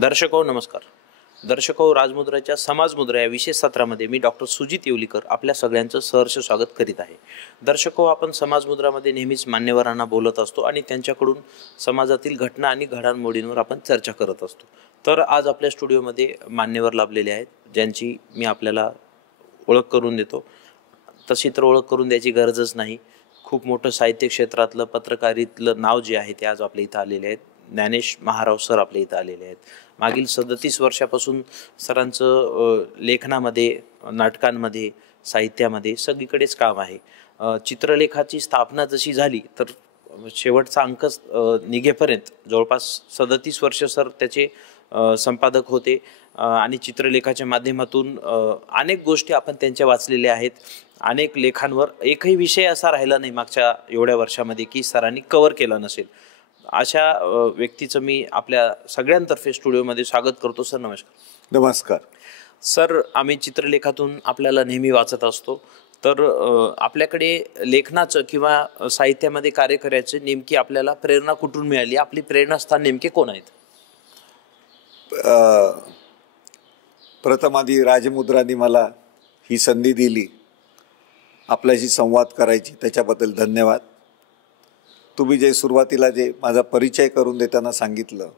दर्शको नमस्कार. दर्शको, राजमुद्राच्या समाजमुद्रा या विशेष सत्रामध्ये मी डॉक्टर सुजित येवलीकर आपल्या सगळ्यांचं सहर्ष स्वागत करीत आहे. दर्शको, आपण समाजमुद्रामध्ये नेहमीच मान्यवरांना बोलत असतो आणि त्यांच्याकडून समाजातील घटना आणि घडामोडींवर आपण चर्चा करत असतो. तर आज आपल्या स्टुडिओमध्ये मान्यवर लाभलेले आहेत, ज्यांची मी आपल्याला ओळख करून देतो. तशी तर ओळख करून द्यायची गरजच नाही. खूप मोठं साहित्य क्षेत्रातलं, पत्रकारितेतलं नाव जे आहे ते आज आपल्या इथं आलेले आहेत. ज्ञानेश महाराव सर आपल्या इथं आलेले आहेत. मागील 37 वर्षापासून सरांचं लेखनामध्ये, नाटकांमध्ये, साहित्यामध्ये सगळीकडेच काम आहे. चित्रलेखाची स्थापना जशी झाली तर शेवटचा अंकच निघेपर्यंत जवळपास 37 वर्ष सर त्याचे संपादक होते आणि चित्रलेखाच्या माध्यमातून अनेक गोष्टी आपण त्यांच्या वाचलेल्या आहेत. अनेक लेखांवर एकही विषय असा राहिला नाही मागच्या एवढ्या वर्षामध्ये की सरांनी कव्हर केला नसेल. अशा व्यक्तीचं मी आपल्या सगळ्यांतर्फे स्टुडिओमध्ये स्वागत करतो. सर नमस्कार. नमस्कार सर. आम्ही चित्रलेखातून आपल्याला नेहमी वाचत असतो, तर आपल्याकडे लेखनाचं किंवा साहित्यामध्ये कार्य करायचं नेमकी आपल्याला प्रेरणा कुठून मिळाली? आपली प्रेरणास्थान नेमके कोण आहेत? प्रथम आधी राजमुद्रांनी मला ही संधी दिली आपल्याशी संवाद करायची, त्याच्याबद्दल धन्यवाद. तुम्ही जे सुरुवातीला जे माझा परिचय करून देताना सांगितलं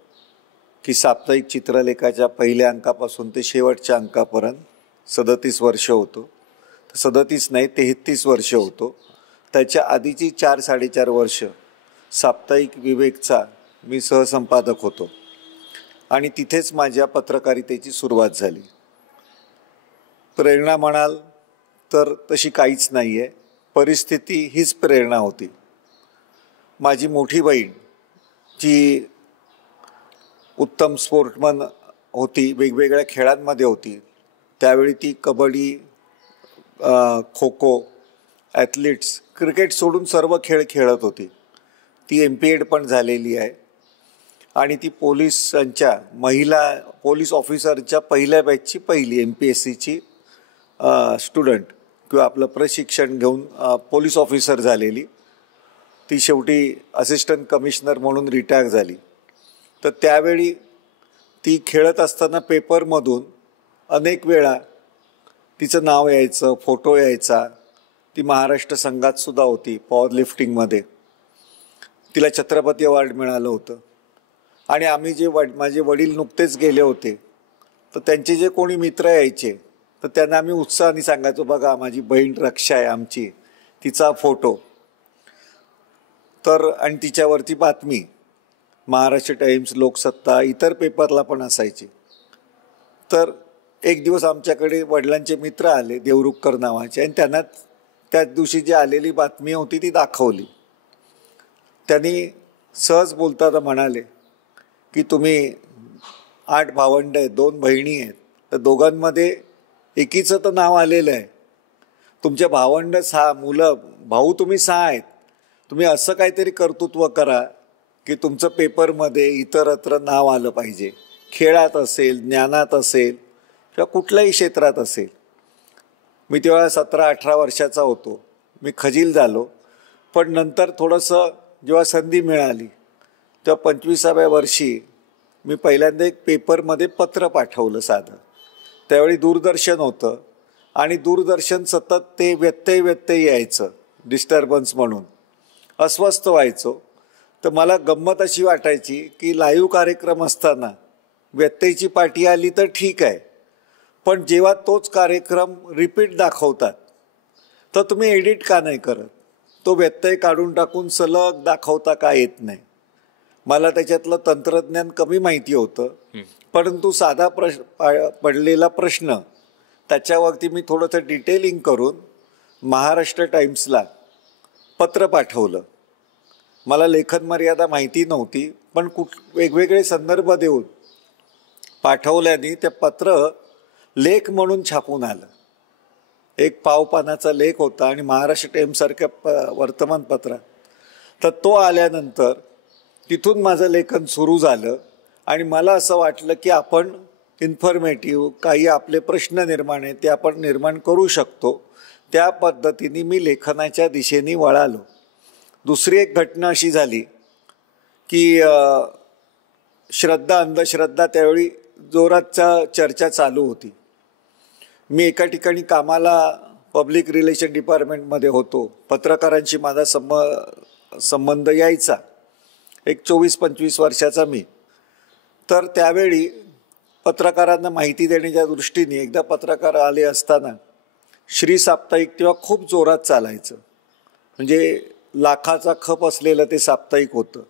की साप्ताहिक चित्रलेखाच्या पहिल्या अंकापासून ते शेवटच्या अंकापर्यंत 37 वर्ष होतो. 37 नाही, 33 वर्ष होतो. त्याच्या आधीची 4-4.5 वर्ष साप्ताहिक विवेकचा मी सहसंपादक होतो आणि तिथेच माझ्या पत्रकारितेची सुरुवात झाली. प्रेरणा म्हणाल तर तशी काहीच नाही आहे, परिस्थिती हीच प्रेरणा होती. माझी मोठी बहीण जी उत्तम स्पोर्टमन होती, वेगवेगळ्या खेळांमध्ये होती. त्यावेळी ती कबड्डी, खो खो, ॲथलीट्स, क्रिकेट सोडून सर्व खेळ खेळत होती. ती MPEd पण झालेली आहे आणि ती पोलिसांच्या महिला पोलीस ऑफिसरच्या पहिल्या बॅचची पहिली MPSCची स्टुडंट किंवा आपलं प्रशिक्षण घेऊन पोलीस ऑफिसर झालेली. ती शेवटी असिस्टंट कमिशनर म्हणून रिटायर झाली. तर त्यावेळी ती खेळत असताना पेपरमधून अनेक वेळा तिचं नाव यायचं, फोटो यायचा. ती महाराष्ट्र संघातसुद्धा होती पॉवर लिफ्टिंगमध्ये. तिला छत्रपती अवॉर्ड मिळालं होतं. आणि आम्ही जे माझे वडील नुकतेच गेले होते तर त्यांचे जे कोणी मित्र यायचे तर त्यांना आम्ही उत्साहाने सांगायचो, बघा माझी बहीण रक्षा आहे आमची, तिचा फोटो. तर आणि तिच्यावरती बातमी महाराष्ट्र टाइम्स, लोकसत्ता, इतर पेपरला पण असायची. तर एक दिवस आमच्याकडे वडिलांचे मित्र आले, देवरुखकर नावाचे, आणि त्यांना त्याच दिवशी जी आलेली बातमी होती ती दाखवली. त्यांनी सहज बोलताना म्हणाले की तुम्ही 8 भावंड आहेत, 2 बहिणी आहेत, तर दोघांमध्ये एकीचं तर नाव आलेलं आहे. तुमचे भावंड 6 मुलं, भाऊ तुम्ही 6 आहेत. तुम्ही असं काहीतरी कर्तृत्व करा की तुमचं पेपरमध्ये इतरत्र नाव आलं पाहिजे. खेळात असेल, ज्ञानात असेल किंवा कुठल्याही क्षेत्रात असेल. मी तेव्हा 17-18 वर्षाचा होतो. मी खजील झालो. पण नंतर थोडंसं जेव्हा संधी मिळाली तेव्हा 25व्या वर्षी मी पहिल्यांदा एक पेपरमध्ये पत्र पाठवलं साधं. त्यावेळी दूरदर्शन होतं आणि दूरदर्शन सतत ते व्यत्यय यायचं, डिस्टर्बन्स म्हणून अस्वस्थ व्हायचो. तर मला गंमत अशी वाटायची की लाईव्ह कार्यक्रम असताना व्यत्ययची पाटी आली तर ठीक आहे, पण जेव्हा तोच कार्यक्रम रिपीट दाखवतात तर तुम्ही एडिट का नाही करत? तो व्यत्यय काढून टाकून सलग दाखवता का येत नाही? मला त्याच्यातलं तंत्रज्ञान कमी माहिती होतं, परंतु साधा पडलेला प्रश्न त्याच्यावरती मी थोडंसं डिटेलिंग करून महाराष्ट्र टाइम्सला पत्र पाठवलं. मला लेखन मर्यादा माहिती नव्हती, पण वेगवेगळे संदर्भ देऊन पाठवल्याने ते पत्र लेख म्हणून छापून आलं. एक पावपानाचा लेख होता आणि महाराष्ट्र टाइम्ससारख्या वर्तमानपत्रात. तर तो आल्यानंतर तिथून माझं लेखन सुरू झालं आणि मला असं वाटलं की आपण इन्फॉर्मेटिव्ह काही आपले प्रश्न निर्माण आहे ते आपण निर्माण करू शकतो. त्या पद्धतीने मी लेखनाच्या दिशेने वळालो. दुसरी एक घटना अशी झाली की श्रद्धा अंधश्रद्धा त्यावेळी जोरातच्या चर्चा चालू होती. मी एका ठिकाणी कामाला पब्लिक रिलेशन डिपार्टमेंटमध्ये होतो. पत्रकारांशी माझा संबंध यायचा. एक 24-25 वर्षाचा मी. तर त्यावेळी पत्रकारांना माहिती देण्याच्या दृष्टीने एकदा पत्रकार आले असताना श्री साप्ताहिक तेव्हा खूप जोरात चालायचं. म्हणजे लाखाचा खप असलेलं ते साप्ताहिक होतं.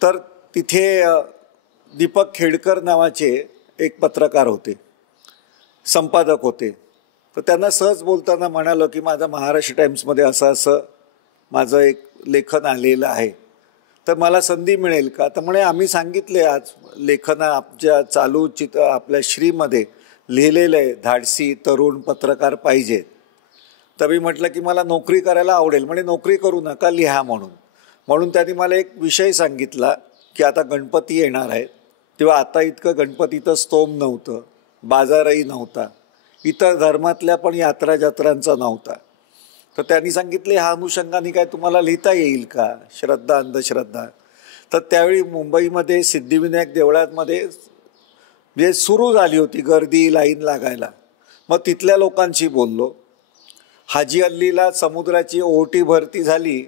तर तिथे दीपक खेडकर नावाचे एक पत्रकार होते, संपादक होते. तर त्यांना सहज बोलताना म्हणालो की माझं महाराष्ट्र टाइम्समध्ये असं असं माझं एक लेखन आलेलं आहे, तर मला संधी मिळेल का? तर म्हणे आम्ही सांगितले आज लेखन आमच्या चालू आपल्या श्रीमध्ये लिहिलेलं आहे धाडसी तरुण पत्रकार पाहिजेत. तर मी म्हटलं की मला नोकरी करायला आवडेल. म्हणे नोकरी करू नका, लिहा म्हणून त्यांनी मला एक विषय सांगितला की आता गणपती येणार आहेत. तेव्हा आता इतकं गणपतीचं स्तोम नव्हतं, बाजारही नव्हता, इतर धर्मातल्या पण यात्रा जत्रांचा नव्हता. तर त्यांनी सांगितले ह्या अनुषंगाने काय तुम्हाला लिहिता येईल का श्रद्धा अंधश्रद्धा? तर त्यावेळी मुंबईमध्ये सिद्धिविनायक देवळांमध्ये म्हणजे सुरू झाली होती गर्दी, लाईन लागायला. मग तिथल्या लोकांशी बोललो. हाजी अल्लीला समुद्राची ओहोटी भरती झाली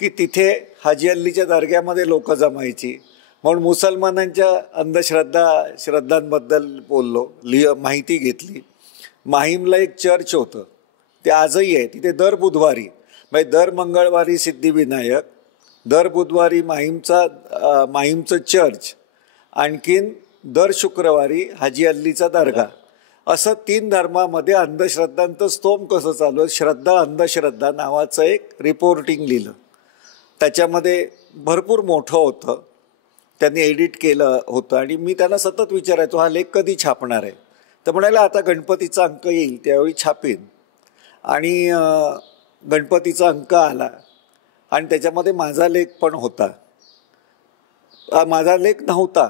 की तिथे हाजी अल्लीच्या दर्ग्यामध्ये लोक जमायची. म्हणून मुसलमानांच्या श्रद्धांबद्दल बोललो, माहिती घेतली. माहीमला एक चर्च होतं, ते आजही आहे. तिथे दर बुधवारी म्हणजे दर मंगळवारी सिद्धिविनायक, दर बुधवारी माहीमचं चर्च, आणखीन दर शुक्रवारी हाजी अल्लीचा दर्गा, असं 3 धर्मामध्ये अंधश्रद्धांचं स्तोम कसं चालू आहे. श्रद्धा अंधश्रद्धा नावाचं एक रिपोर्टिंग लिहिलं. त्याच्यामध्ये भरपूर मोठं होतं, त्यांनी एडिट केलं होतं. आणि मी त्यांना सतत विचारायचो हा लेख कधी छापणार आहे? तर म्हणाला आता गणपतीचा अंक येईल त्यावेळी छापेन. आणि गणपतीचा अंक आला आणि त्याच्यामध्ये माझा लेख पण होता. माझा लेख नव्हता,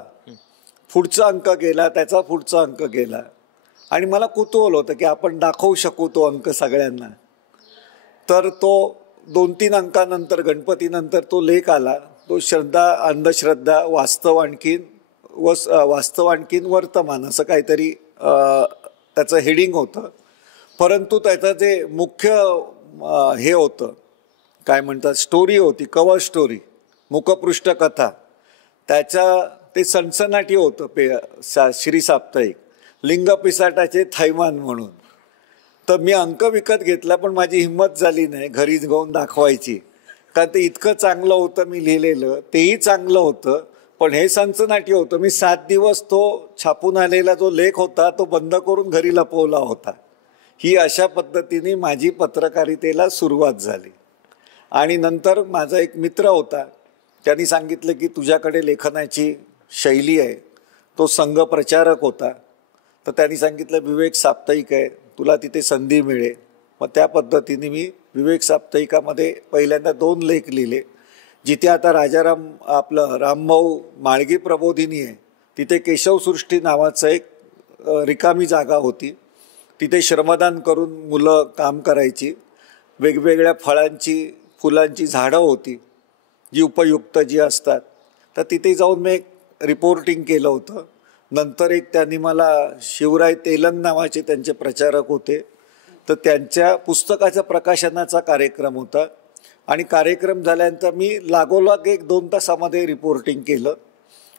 पुढचा अंक गेला, त्याचा पुढचा अंक गेला. आणि मला कुतूहल होतं की आपण दाखवू शकू तो अंक सगळ्यांना. तर तो 2-3 अंकानंतर गणपतीनंतर तो लेख आला. तो श्रद्धा अंधश्रद्धा वास्तव आणखीन वर्तमान असं काहीतरी त्याचं हेडिंग होतं. परंतु त्याचं जे मुख्य हे होतं काय म्हणतात स्टोरी होती, कव्हर स्टोरी, मुखपृष्ठ कथा, ते सनसनाटी होतं. श्री साप्ताहिक लिंग पिसाटाचे थैमान म्हणून. तर मी अंक विकत घेतला, पण माझी हिंमत झाली नाही घरी जाऊन दाखवायची, कारण ते इतकं चांगलं होतं मी लिहिलेलं. तेही चांगलं होतं, पण हे सनसनाटी होतं. मी 7 दिवस तो छापून आलेला जो लेख होता तो बंद करून घरी लपवला होता. ही अशा पद्धतीने माझी पत्रकारितेला सुरुवात झाली. आणि नंतर माझा एक मित्र होता, त्यांनी सांगितलं की तुझ्याकडे लेखनाची शैली आहे. तो संघ प्रचारक होता. तर त्यांनी सांगितलं विवेक साप्ताहिक आहे, तुला तिथे संधी मिळेल. मग त्या पद्धतीने मी विवेक साप्ताहिकामध्ये पहिल्यांदा 2 लेख लिहिले. जिथे आता आपलं रामभाऊ माळगी प्रबोधिनी आहे, तिथे केशवसृष्टी नावाचं एक रिकामी जागा होती. तिथे श्रमदान करून मुलं काम करायची. वेगवेगळ्या फुलांची झाडं होती जी उपयुक्त जी असतात. तर तिथे जाऊन मी एक रिपोर्टिंग केलं होतं. नंतर एक त्यांनी मला शिवराय तेलंग नावाचे त्यांचे प्रचारक होते, तर त्यांच्या पुस्तकाच्या प्रकाशनाचा कार्यक्रम होता. आणि कार्यक्रम झाल्यानंतर मी लागोलाग 1-2 तासामध्ये रिपोर्टिंग केलं,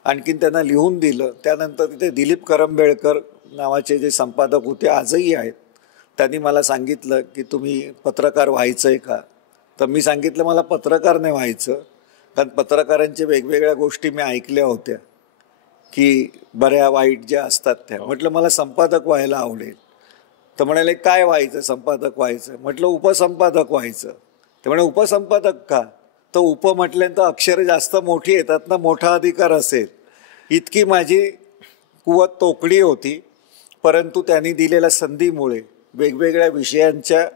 आणखीन त्यांना लिहून दिलं. त्यानंतर तिथे दिलीप करंबेळकर नावाचे जे संपादक होते, आजही आहेत, त्यांनी मला सांगितलं की तुम्ही पत्रकार व्हायचं आहे का? तर मी सांगितलं मला पत्रकार नाही व्हायचं, कारण पत्रकारांच्या वेगवेगळ्या गोष्टी मी ऐकल्या होत्या की बऱ्या वाईट ज्या असतात त्या. म्हटलं मला संपादक व्हायला आवडेल. तर म्हणाले काय व्हायचं? संपादक व्हायचं. म्हटलं उपसंपादक व्हायचं. ते म्हणे उपसंपादक का? तर उप म्हटल्यानंतर अक्षरं जास्त मोठी येतात ना, मोठा अधिकार असेल. इतकी माझी कुवत तोकडी होती. परंतु त्यांनी दिलेल्या संधीमुळे, वेगवेगळ्या विषयांच्या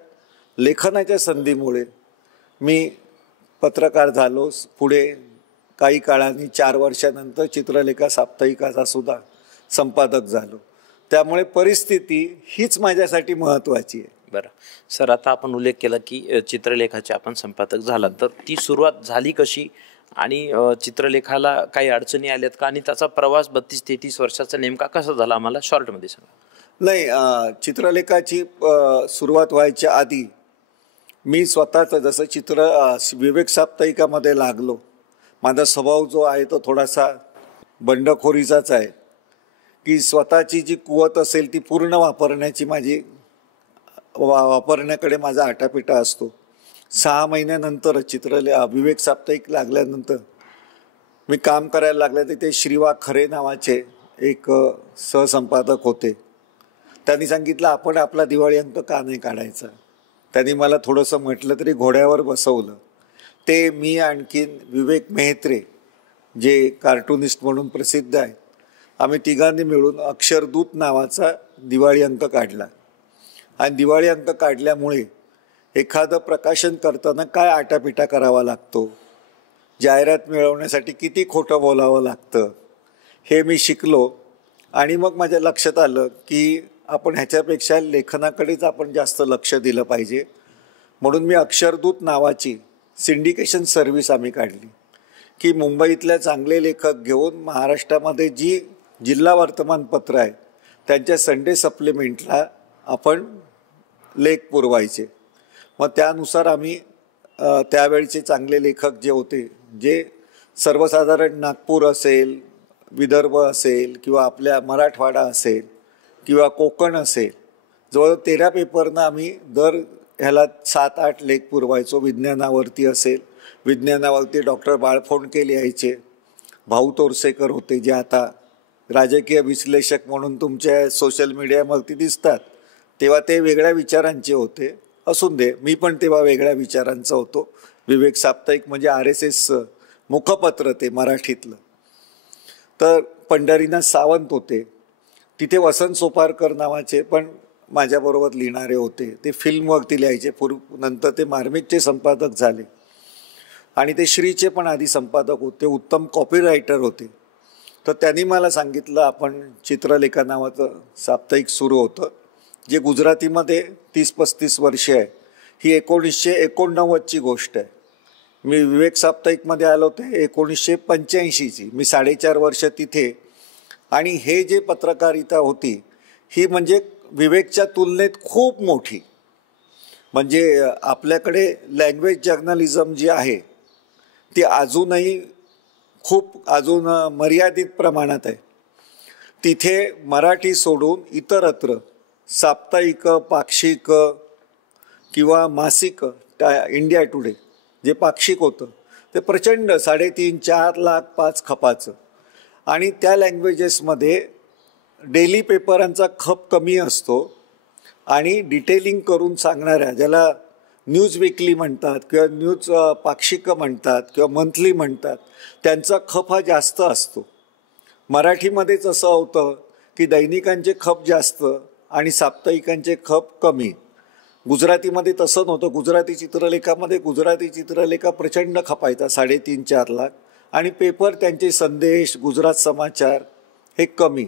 लेखनाच्या संधीमुळे मी पत्रकार झालो. पुढे काही काळाने 4 वर्षानंतर चित्रलेखा साप्ताहिकाचा सुद्धा संपादक झालो. त्यामुळे परिस्थिती हीच माझ्यासाठी महत्त्वाची आहे. बरं सर, आता आपण उल्लेख केला की चित्रलेखाचे आपण संपादक झालात, तर ती सुरुवात झाली कशी आणि चित्रलेखाला काही अडचणी आल्यात का आणि त्याचा प्रवास 32-33 वर्षाचा नेमका कसा झाला आम्हाला शॉर्टमध्ये सांगा. नाही, चित्रलेखाची सुरुवात व्हायच्या आधी मी स्वतःच जसं विवेक साप्ताहिकामध्ये लागलो. माझा स्वभाव जो आहे तो थोडासा बंडखोरीचाच आहे, की स्वतःची जी कुवत असेल ती पूर्ण वापरण्याकडे माझा आटापिटा असतो. 6 महिन्यानंतर विवेक साप्ताहिक लागल्यानंतर मी काम करायला लागलं. तिथे श्रीवा खरे नावाचे एक सहसंपादक होते. त्यांनी सांगितलं आपण आपला दिवाळी अंक का नाही काढायचा. त्यांनी मला थोडंसं म्हटलं तरी घोड्यावर बसवलं. ते मी आणखीन विवेक मेहत्रे जे कार्टुनिस्ट म्हणून प्रसिद्ध आहे, आम्ही तिघांनी मिळून अक्षरदूत नावाचा दिवाळी अंक काढला. आणि दिवाळी अंक काढल्यामुळे एखादं प्रकाशन करताना काय आटापिटा करावा लागतो, जाहिरात मिळवण्यासाठी किती खोटं बोलावं लागतं, हे मी शिकलो. आणि मग माझ्या लक्षात आलं की आपण ह्याच्यापेक्षा लेखनाकडेच आपण जास्त लक्ष दिलं पाहिजे. म्हणून मी अक्षरदूत नावाची सिंडिकेशन सर्व्हिस आम्ही काढली, की मुंबईतल्या चांगले लेखक घेऊन महाराष्ट्रामध्ये जी जिल्हा वर्तमानपत्र आहे त्यांच्या संडे सप्लिमेंटला आपण लेख पुरवायचे. मग त्यानुसार आम्ही त्यावेळचे चांगले लेखक जे होते, जे सर्वसाधारण नागपूर असेल, विदर्भ असेल किंवा आपल्या मराठवाडा असेल किंवा कोकण असेल, जवळ 13 पेपरनं आम्ही दर ह्याला 7-8 लेख पुरवायचो. विज्ञानावरती असेल, विज्ञानावरती डॉक्टर बाळफोंडके लिहायचे, भाऊ तोरसेकर होते जे आता राजकीय विश्लेषक म्हणून तुमच्या सोशल मीडियावरती दिसतात. तेव्हा ते वेगळ्या विचारांचे होते. असून दे, मी पण तेव्हा वेगळ्या विचारांचा होतो. विवेक साप्ताहिक म्हणजे RSS मुखपत्र ते मराठीतलं. तर पंढरीनाथ सावंत होते. तिथे वसंत सोपारकर नावाचे पण माझ्याबरोबर लिहिणारे होते. ते फिल्मवरती लिहायचे. नंतर ते मार्मिकचे संपादक झाले आणि ते श्रीचे पण आधी संपादक होते. उत्तम कॉपीरायटर होते. तर त्यांनी मला सांगितलं आपण चित्रलेखा नावाचं साप्ताहिक सुरू होतं, जे गुजरातीमध्ये 30-35 वर्षे आहे. ही 1989ची गोष्ट आहे. मी विवेक साप्ताहिकमध्ये आलो होते 1985ची. मी 4.5 वर्ष तिथे. आणि हे जे पत्रकारिता होती ही म्हणजे विवेकच्या तुलनेत खूप मोठी. म्हणजे आपल्याकडे लँग्वेज जर्नलिझम जी आहे ती अजूनही अजून मर्यादित प्रमाणात आहे. तिथे मराठी सोडून इतरत्र साप्ताहिक, पाक्षिक किंवा मासिक, इंडिया टुडे जे पाक्षिक होतं ते प्रचंड 3.5-4 लाख 5 खपाचं. आणि त्या लँग्वेजेसमध्ये डेली पेपरांचा खप कमी असतो आणि डिटेलिंग करून सांगणाऱ्या, ज्याला न्यूज विकली म्हणतात किंवा न्यूज पाक्षिक म्हणतात किंवा मंथली म्हणतात, त्यांचा खप हा जास्त असतो. मराठीमध्येच असं होतं की दैनिकांचे खप जास्त आणि साप्ताहिकांचे खप कमी. गुजरातीमध्ये तसं नव्हतं. गुजराती चित्रलेखा प्रचंड खपायचा 3.5-4 लाख. आणि पेपर त्यांचे संदेश, गुजरात समाचार हे कमी.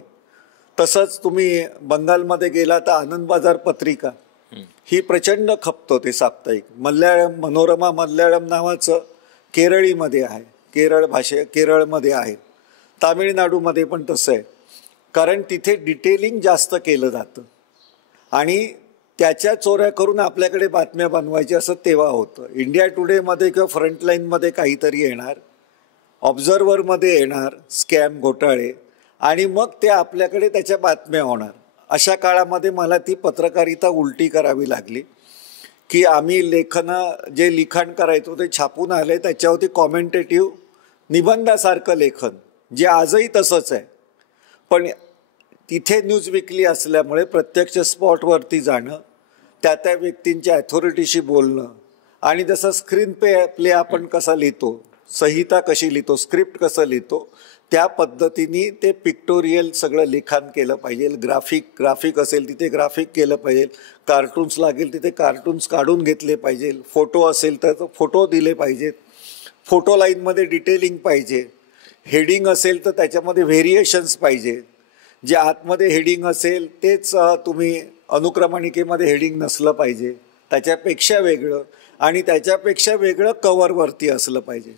तसंच तुम्ही बंगालमध्ये गेला तर आनंद बाजार पत्रिका ही प्रचंड खपतो ते साप्ताहिक. मनोरमा मल्याळम नावाचं केरळीमध्ये आहे, केरळमध्ये आहे. तामिळनाडूमध्ये पण तसं आहे, कारण तिथे डिटेलिंग जास्त केलं जातं आणि त्याच्या चोऱ्या करून आपल्याकडे बातम्या बनवायची असं तेव्हा होतं. इंडिया टुडेमध्ये किंवा फ्रंटलाईनमध्ये काहीतरी येणार, ऑब्झर्व्हरमध्ये येणार स्कॅम, घोटाळे, आणि मग ते आपल्याकडे त्याच्या बातम्या होणार. अशा काळामध्ये मला ती पत्रकारिता उलटी करावी लागली, की आम्ही जे लिखाण करायचो ते छापून आले, त्याच्यावरती कॉमेंटेटिव्ह निबंधासारखं लेखन, जे आजही तसंच आहे. पण तिथे न्यूज विकली असल्यामुळे प्रत्यक्ष स्पॉटवरती जाणं, त्या व्यक्तींच्या अथॉरिटीशी बोलणं, आणि जसं स्क्रीन प्ले आपण कसा लिहितो, संहिता कशी लिहितो, स्क्रिप्ट कसं लिहितो, त्या पद्धतीने ते पिक्टोरियल सगळं लिखाण केलं पाहिजे. ग्राफिक असेल तिथे ग्राफिक केलं पाहिजे, कार्टून्स लागेल तिथे कार्टून्स काढून घेतले पाहिजे, फोटो असेल तर फोटो दिले पाहिजेत, फोटो लाईनमध्ये डिटेलिंग पाहिजे, हेडिंग असेल तर त्याच्यामध्ये व्हेरिएशन्स पाहिजे. जे आतमध्ये हेडिंग असेल तेच तुम्ही अनुक्रमणिकेमध्ये हेडिंग नसलं पाहिजे, त्याच्यापेक्षा वेगळं, आणि त्याच्यापेक्षा वेगळं कव्हरवरती असलं पाहिजे.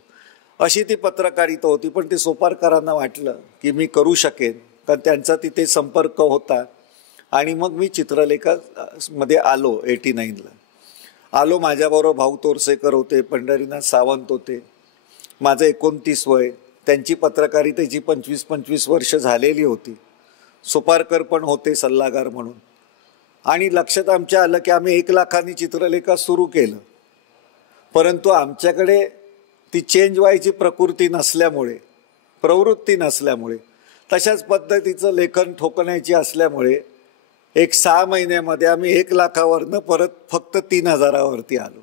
अशी ती पत्रकारिता होती. पण ते सोपारकरांना वाटलं की मी करू शकेन, कारण त्यांचा तिथे संपर्क होता. आणि मग मी चित्रलेखामध्ये आलो. 89ला आलो. माझ्याबरोबर भाऊ तोरसेकर होते, पंढरीनाथ सावंत होते. माझं 29 वय. त्यांची पत्रकारितेची 25 वर्ष झालेली होती. सोपारकर पण होते सल्लागार म्हणून. आणि लक्षात आमच्या आलं की आम्ही 1 लाखांनी चित्रलेखा सुरू केलं. परंतु आमच्याकडे ती चेंज व्हायची प्रवृत्ती नसल्यामुळे तशाच पद्धतीचं लेखन ठोकण्याची असल्यामुळे 6 महिन्यामध्ये आम्ही 1 लाखावरनं परत फक्त 3,000वरती आलो.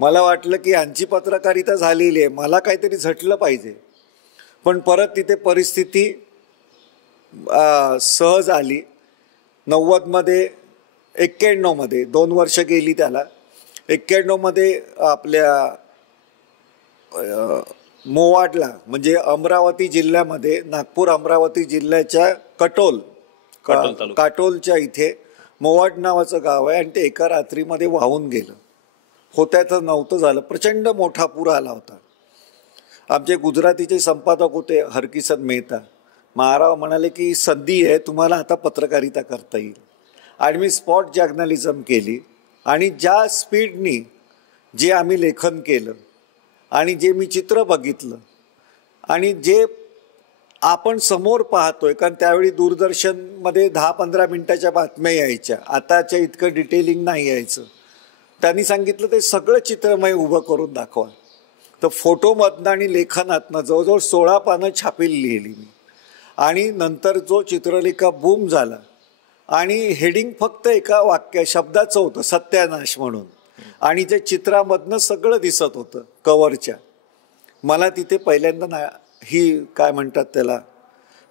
मला वाटलं की यांची पत्रकारिता झालेली आहे, मला काहीतरी झटलं पाहिजे. पण परत तिथे परिस्थिती सहज आली. 90मध्ये 91मध्ये 2 वर्ष गेली त्याला. 91मध्ये आपल्या मोवाडला, म्हणजे अमरावती जिल्ह्यामध्ये, नागपूर अमरावती जिल्ह्याच्या काटोलच्या इथे मोवाड नावाचं गाव आहे. आणि ते एका रात्रीमध्ये वाहून गेलं. होत्याचं नव्हतं झालं. प्रचंड मोठा पूर आला होता. आमचे गुजरातीचे संपादक होते हरकिशन मेहता. महाराव म्हणाले की संधी आहे, तुम्हाला आता पत्रकारिता करता येईल. आणि मी स्पॉट जर्नलिझम केली. आणि ज्या स्पीडनी जे आम्ही लेखन केलं आणि जे मी चित्र बघितलं आणि जे आपण समोर पाहतोय, कारण त्यावेळी दूरदर्शनमध्ये 10-15 मिनिटाच्या बातम्या यायच्या, आताच्या इतकं डिटेलिंग नाही यायचं. त्यांनी सांगितलं ते सगळं चित्रमय उभं करून दाखवा. तर फोटोमधनं आणि लेखनातनं जवळजवळ 16 पानं छापील लिहिली मी. आणि नंतर जो चित्रलेखा बूम झाला आणि हेडिंग फक्त एका शब्दाचं होतं, सत्यानाश म्हणून. आणि त्या चित्रामधनं सगळं दिसत होतं कव्हरच्या. मला तिथे पहिल्यांदा ही काय म्हणतात त्याला,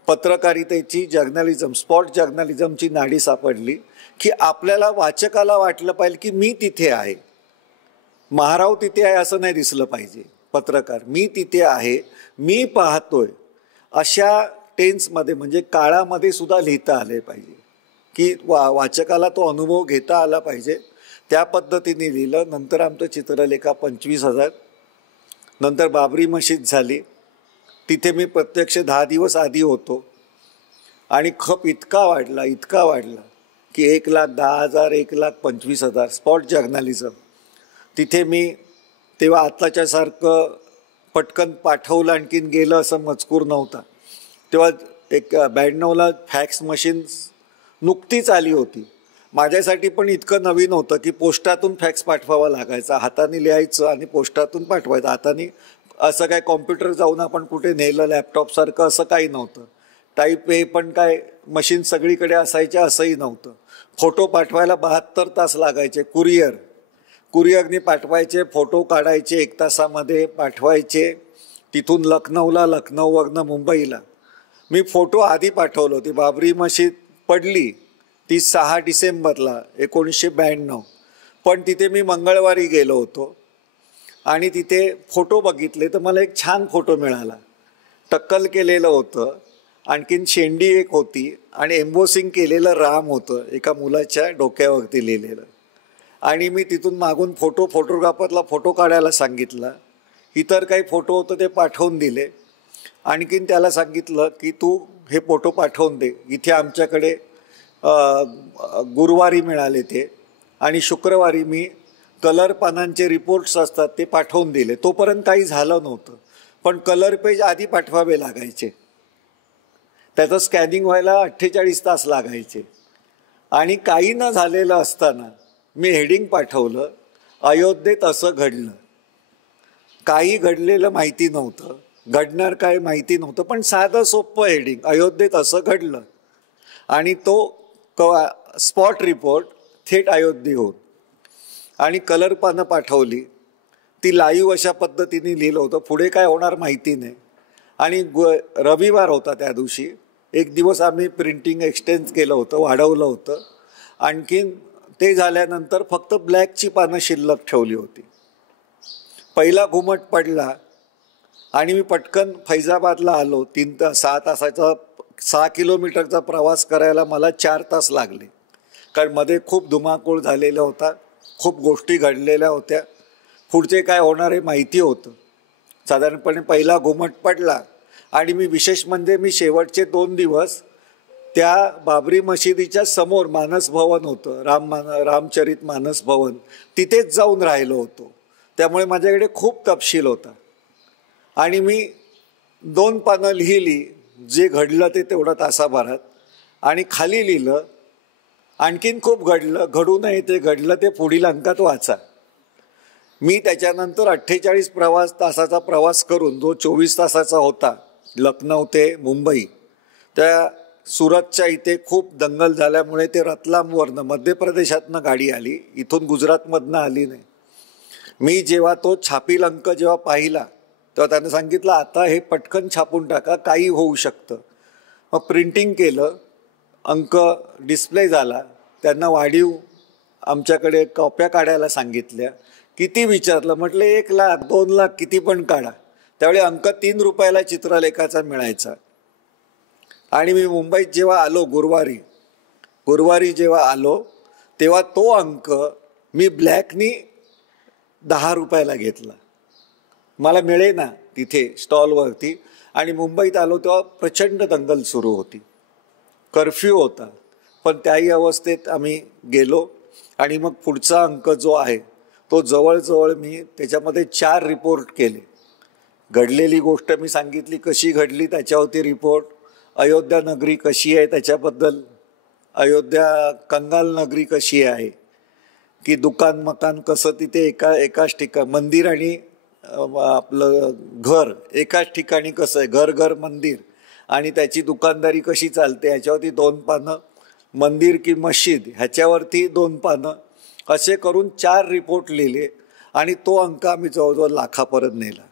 पत्रकारितेची जर्नलिझम, स्पॉट जर्नलिझमची नाडी सापडली. की आपल्याला वाचकाला वाटलं पाहिजे की मी तिथे आहे, महाराव तिथे आहे असं नाही दिसलं पाहिजे. पत्रकार मी तिथे आहे, मी पाहतोय, अशा टेन्समध्ये म्हणजे काळामध्ये सुद्धा लिहिता आले पाहिजे. की वाचकाला तो अनुभव घेता आला पाहिजे. त्या पद्धतीने लिहिलं. नंतर आमचं चित्रलेखा 25,000. नंतर बाबरी मशीद झाली. तिथे मी प्रत्यक्ष 10 दिवस आधी होतो. आणि खप इतका वाढला की 1,10,000, 1,25,000 स्पॉट जर्नलिझम. तिथे मी तेव्हा आत्ताच्यासारखं पटकन पाठवलं आणखीन गेलं असं मजकूर नव्हता. तेव्हा 92ला फॅक्स मशीन्स नुकतीच आली होती. माझ्यासाठी पण इतकं नवीन होतं की पोस्टातून फॅक्स पाठवावा लागायचा. हाताने लिहायचं आणि पोस्टातून पाठवायचं. हाताने असं काय कॉम्प्युटर जाऊन आपण कुठे नेलं लॅपटॉपसारखं असं काही नव्हतं. टाईप हे पण काय मशीन सगळीकडे असायच्या असंही नव्हतं. फोटो पाठवायला 72 तास लागायचे. कुरिअरने पाठवायचे, फोटो काढायचे, 1 तासामध्ये पाठवायचे. तिथून लखनौवरनं मुंबईला. मी फोटो आधी पाठवलं होती. बाबरी मशीद पडली ती 6 डिसेंबरला 1992. पण तिथे मी मंगळवारी गेलो होतो आणि तिथे फोटो बघितले तर मला एक छान फोटो मिळाला. टक्कल केलेलं होतं, आणखीन शेंडी एक होती आणि एम्बोसिंग केलेलं राम होतं एका मुलाच्या डोक्यावरती लिहिलेलं. आणि मी तिथून मागून फोटोग्राफरला फोटो काढायला सांगितला. इतर काही फोटो होतं ते पाठवून दिले. आणखीन त्याला सांगितलं की तू हे फोटो पाठवून दे. इथे आमच्याकडे गुरुवारी मिळाले ते. आणि शुक्रवारी मी कलर पानांचे रिपोर्ट्स असतात ते पाठवून दिले. तोपर्यंत काही झालं नव्हतं, पण कलर पेज आधी पाठवावे लागायचे. त्याचं स्कॅनिंग व्हायला 48 तास लागायचे. आणि काही न झालेलं असताना मी हेडिंग पाठवलं, अयोध्येत असं घडलं. काही घडलेलं माहिती नव्हतं, घडणार काय माहिती नव्हतं, पण साधं सोपं हेडिंग, अयोध्येत असं घडलं. आणि तो स्पॉट रिपोर्ट थेट अयोध्येहून. आणि कलर पानं पाठवली. ती लाईव्ह अशा पद्धतीने लिहिलं होतं. पुढे काय होणार माहिती नाही. आणि रविवार होता त्या दिवशी. 1 दिवस आम्ही प्रिंटिंग एक्सटेंड केलं होतं, वाढवलं होतं. आणखीन ते झाल्यानंतर फक्त ब्लॅकची पानं शिल्लक ठेवली होती. पहिला घुमट पडला आणि मी पटकन फैजाबादला आलो. 6 किलोमीटरचा प्रवास करायला मला 4 तास लागले. कारण मध्ये खूप धुमाकूळ झालेला होता, खूप गोष्टी घडलेल्या होत्या. पुढचे काय होणार हे माहिती होतं. साधारणपणे पहिला घुमट पडला आणि मी विशेष म्हणजे मी शेवटचे 2 दिवस त्या बाबरी मशिदीच्या समोर मानस भवन होतं, रामचरित मानस भवन, तिथेच जाऊन राहिलो होतो. त्यामुळे माझ्याकडे खूप तपशील होता आणि मी 2 पानं लिहिली जे घडलं ते तेवढं तासाभरात, आणि खाली लिहिलं आणखीन खूप घडलं, घडू नये ते घडलं ते पुढील अंकात वाचा. मी त्याच्यानंतर 48 तासाचा प्रवास करून, जो 24 तासाचा होता, लखनौ ते मुंबई, त्या सुरतच्या इथे खूप दंगल झाल्यामुळे ते रतलामवरनं मध्य प्रदेशातनं गाडी आली, इथून गुजरातमधनं आली नाही. मी जेव्हा तो छापील अंक जेव्हा पाहिला तेव्हा त्यानं सांगितलं आता हे पटकन छापून टाका, काही होऊ शकतं. मग प्रिंटिंग केलं, अंक डिस्प्ले झाला. त्यांना वाढीव आमच्याकडे कॉप्या काढायला सांगितल्या. किती विचारलं, म्हटलं 1 लाख 2 लाख किती पण काढा. त्यावेळी अंक 3 रुपयाला चित्रलेखाचा मिळायचा. आणि मी मुंबईत जेव्हा आलो गुरुवारी जेव्हा आलो तेव्हा तो अंक मी ब्लॅकनी 10 रुपयाला घेतला. मला मिळेना तिथे स्टॉलवरती. आणि मुंबईत आलो तेव्हा प्रचंड दंगल सुरू होती, कर्फ्यू होता. पण त्याही अवस्थेत आम्ही गेलो आणि मग पुढचा अंक जो आहे तो जवळजवळ मी त्याच्यामध्ये 4 रिपोर्ट केले. घडलेली गोष्ट मी सांगितली, कशी घडली त्याच्यावरती रिपोर्ट, अयोध्या नगरी कशी आहे त्याच्याबद्दल, अयोध्या कंगाल नगरी कशी आहे, की दुकान मकान कसं तिथे एकाच ठिकाणी, मंदिर आणि आपलं घर एकाच ठिकाणी कसं आहे, घर मंदिर, आणि त्याची दुकानदारी कशी चालते ह्याच्यावरती 2 पानं, मंदिर की मशीद ह्याच्यावरती 2 पानं, असे करून 4 रिपोर्ट लिहिले. आणि तो अंक आम्ही जवळजवळ लाखापर्यंत नेला.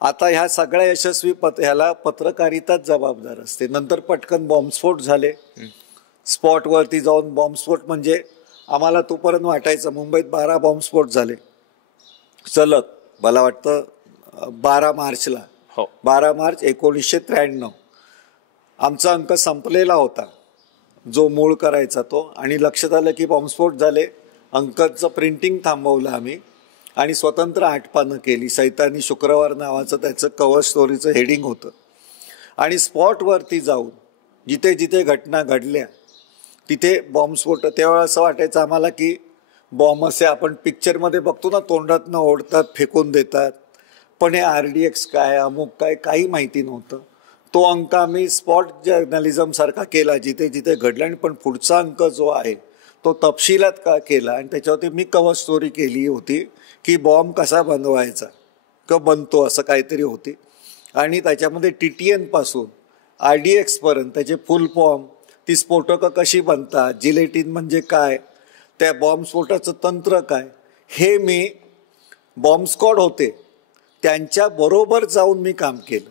आता ह्या सगळ्या यशस्वी ह्याला पत्रकारिताच जबाबदार असते. नंतर पटकन बॉम्बस्फोट झाले, स्पॉटवरती जाऊन बॉम्बस्फोट, म्हणजे आम्हाला तोपर्यंत वाटायचं मुंबईत 12 बॉम्बस्फोट झाले सलग, मला वाटतं 12 मार्चला, 12 मार्च 1993. आमचा अंक संपलेला होता जो मूळ करायचा तो, आणि लक्षात आलं की बॉम्बस्फोट झाले. अंकाचं प्रिंटिंग थांबवलं आम्ही आणि स्वतंत्र 8 पानं केली. सैतानी शुक्रवार नावाचं त्याचं कव्हर स्टोरीचं हेडिंग होतं. आणि स्पॉटवरती जाऊन जिथे जिथे घटना घडल्या तिथे बॉम्बस्फोट, तेव्हा असं वाटायचं आम्हाला की बॉम्ब असे आपण पिक्चरमध्ये बघतो ना, तोंडातनं ओढतात, फेकून देतात. पण हे RDX काय, अमुक काय, काही माहिती नव्हतं. तो अंक आम्ही स्पॉट जर्नलिझमसारखा केला जिथे जिथे घडला. आणि पण पुढचा अंक जो आहे तो तपशिलात का केला, आणि त्याच्यावरती मी कव्हर स्टोरी केली होती की बॉम्ब कसा बनवायचा, बनतो असं काहीतरी होती. आणि त्याच्यामध्ये TTN पासून RDX पर्यंत त्याचे फुल फॉर्म, ती स्फोटकं कशी बनतात, जिलेटिन म्हणजे काय, त्या बॉम्बस्फोटाचं तंत्र काय, हे मी बॉम्ब स्क्वॉड होते त्यांच्याबरोबर जाऊन मी काम केलं.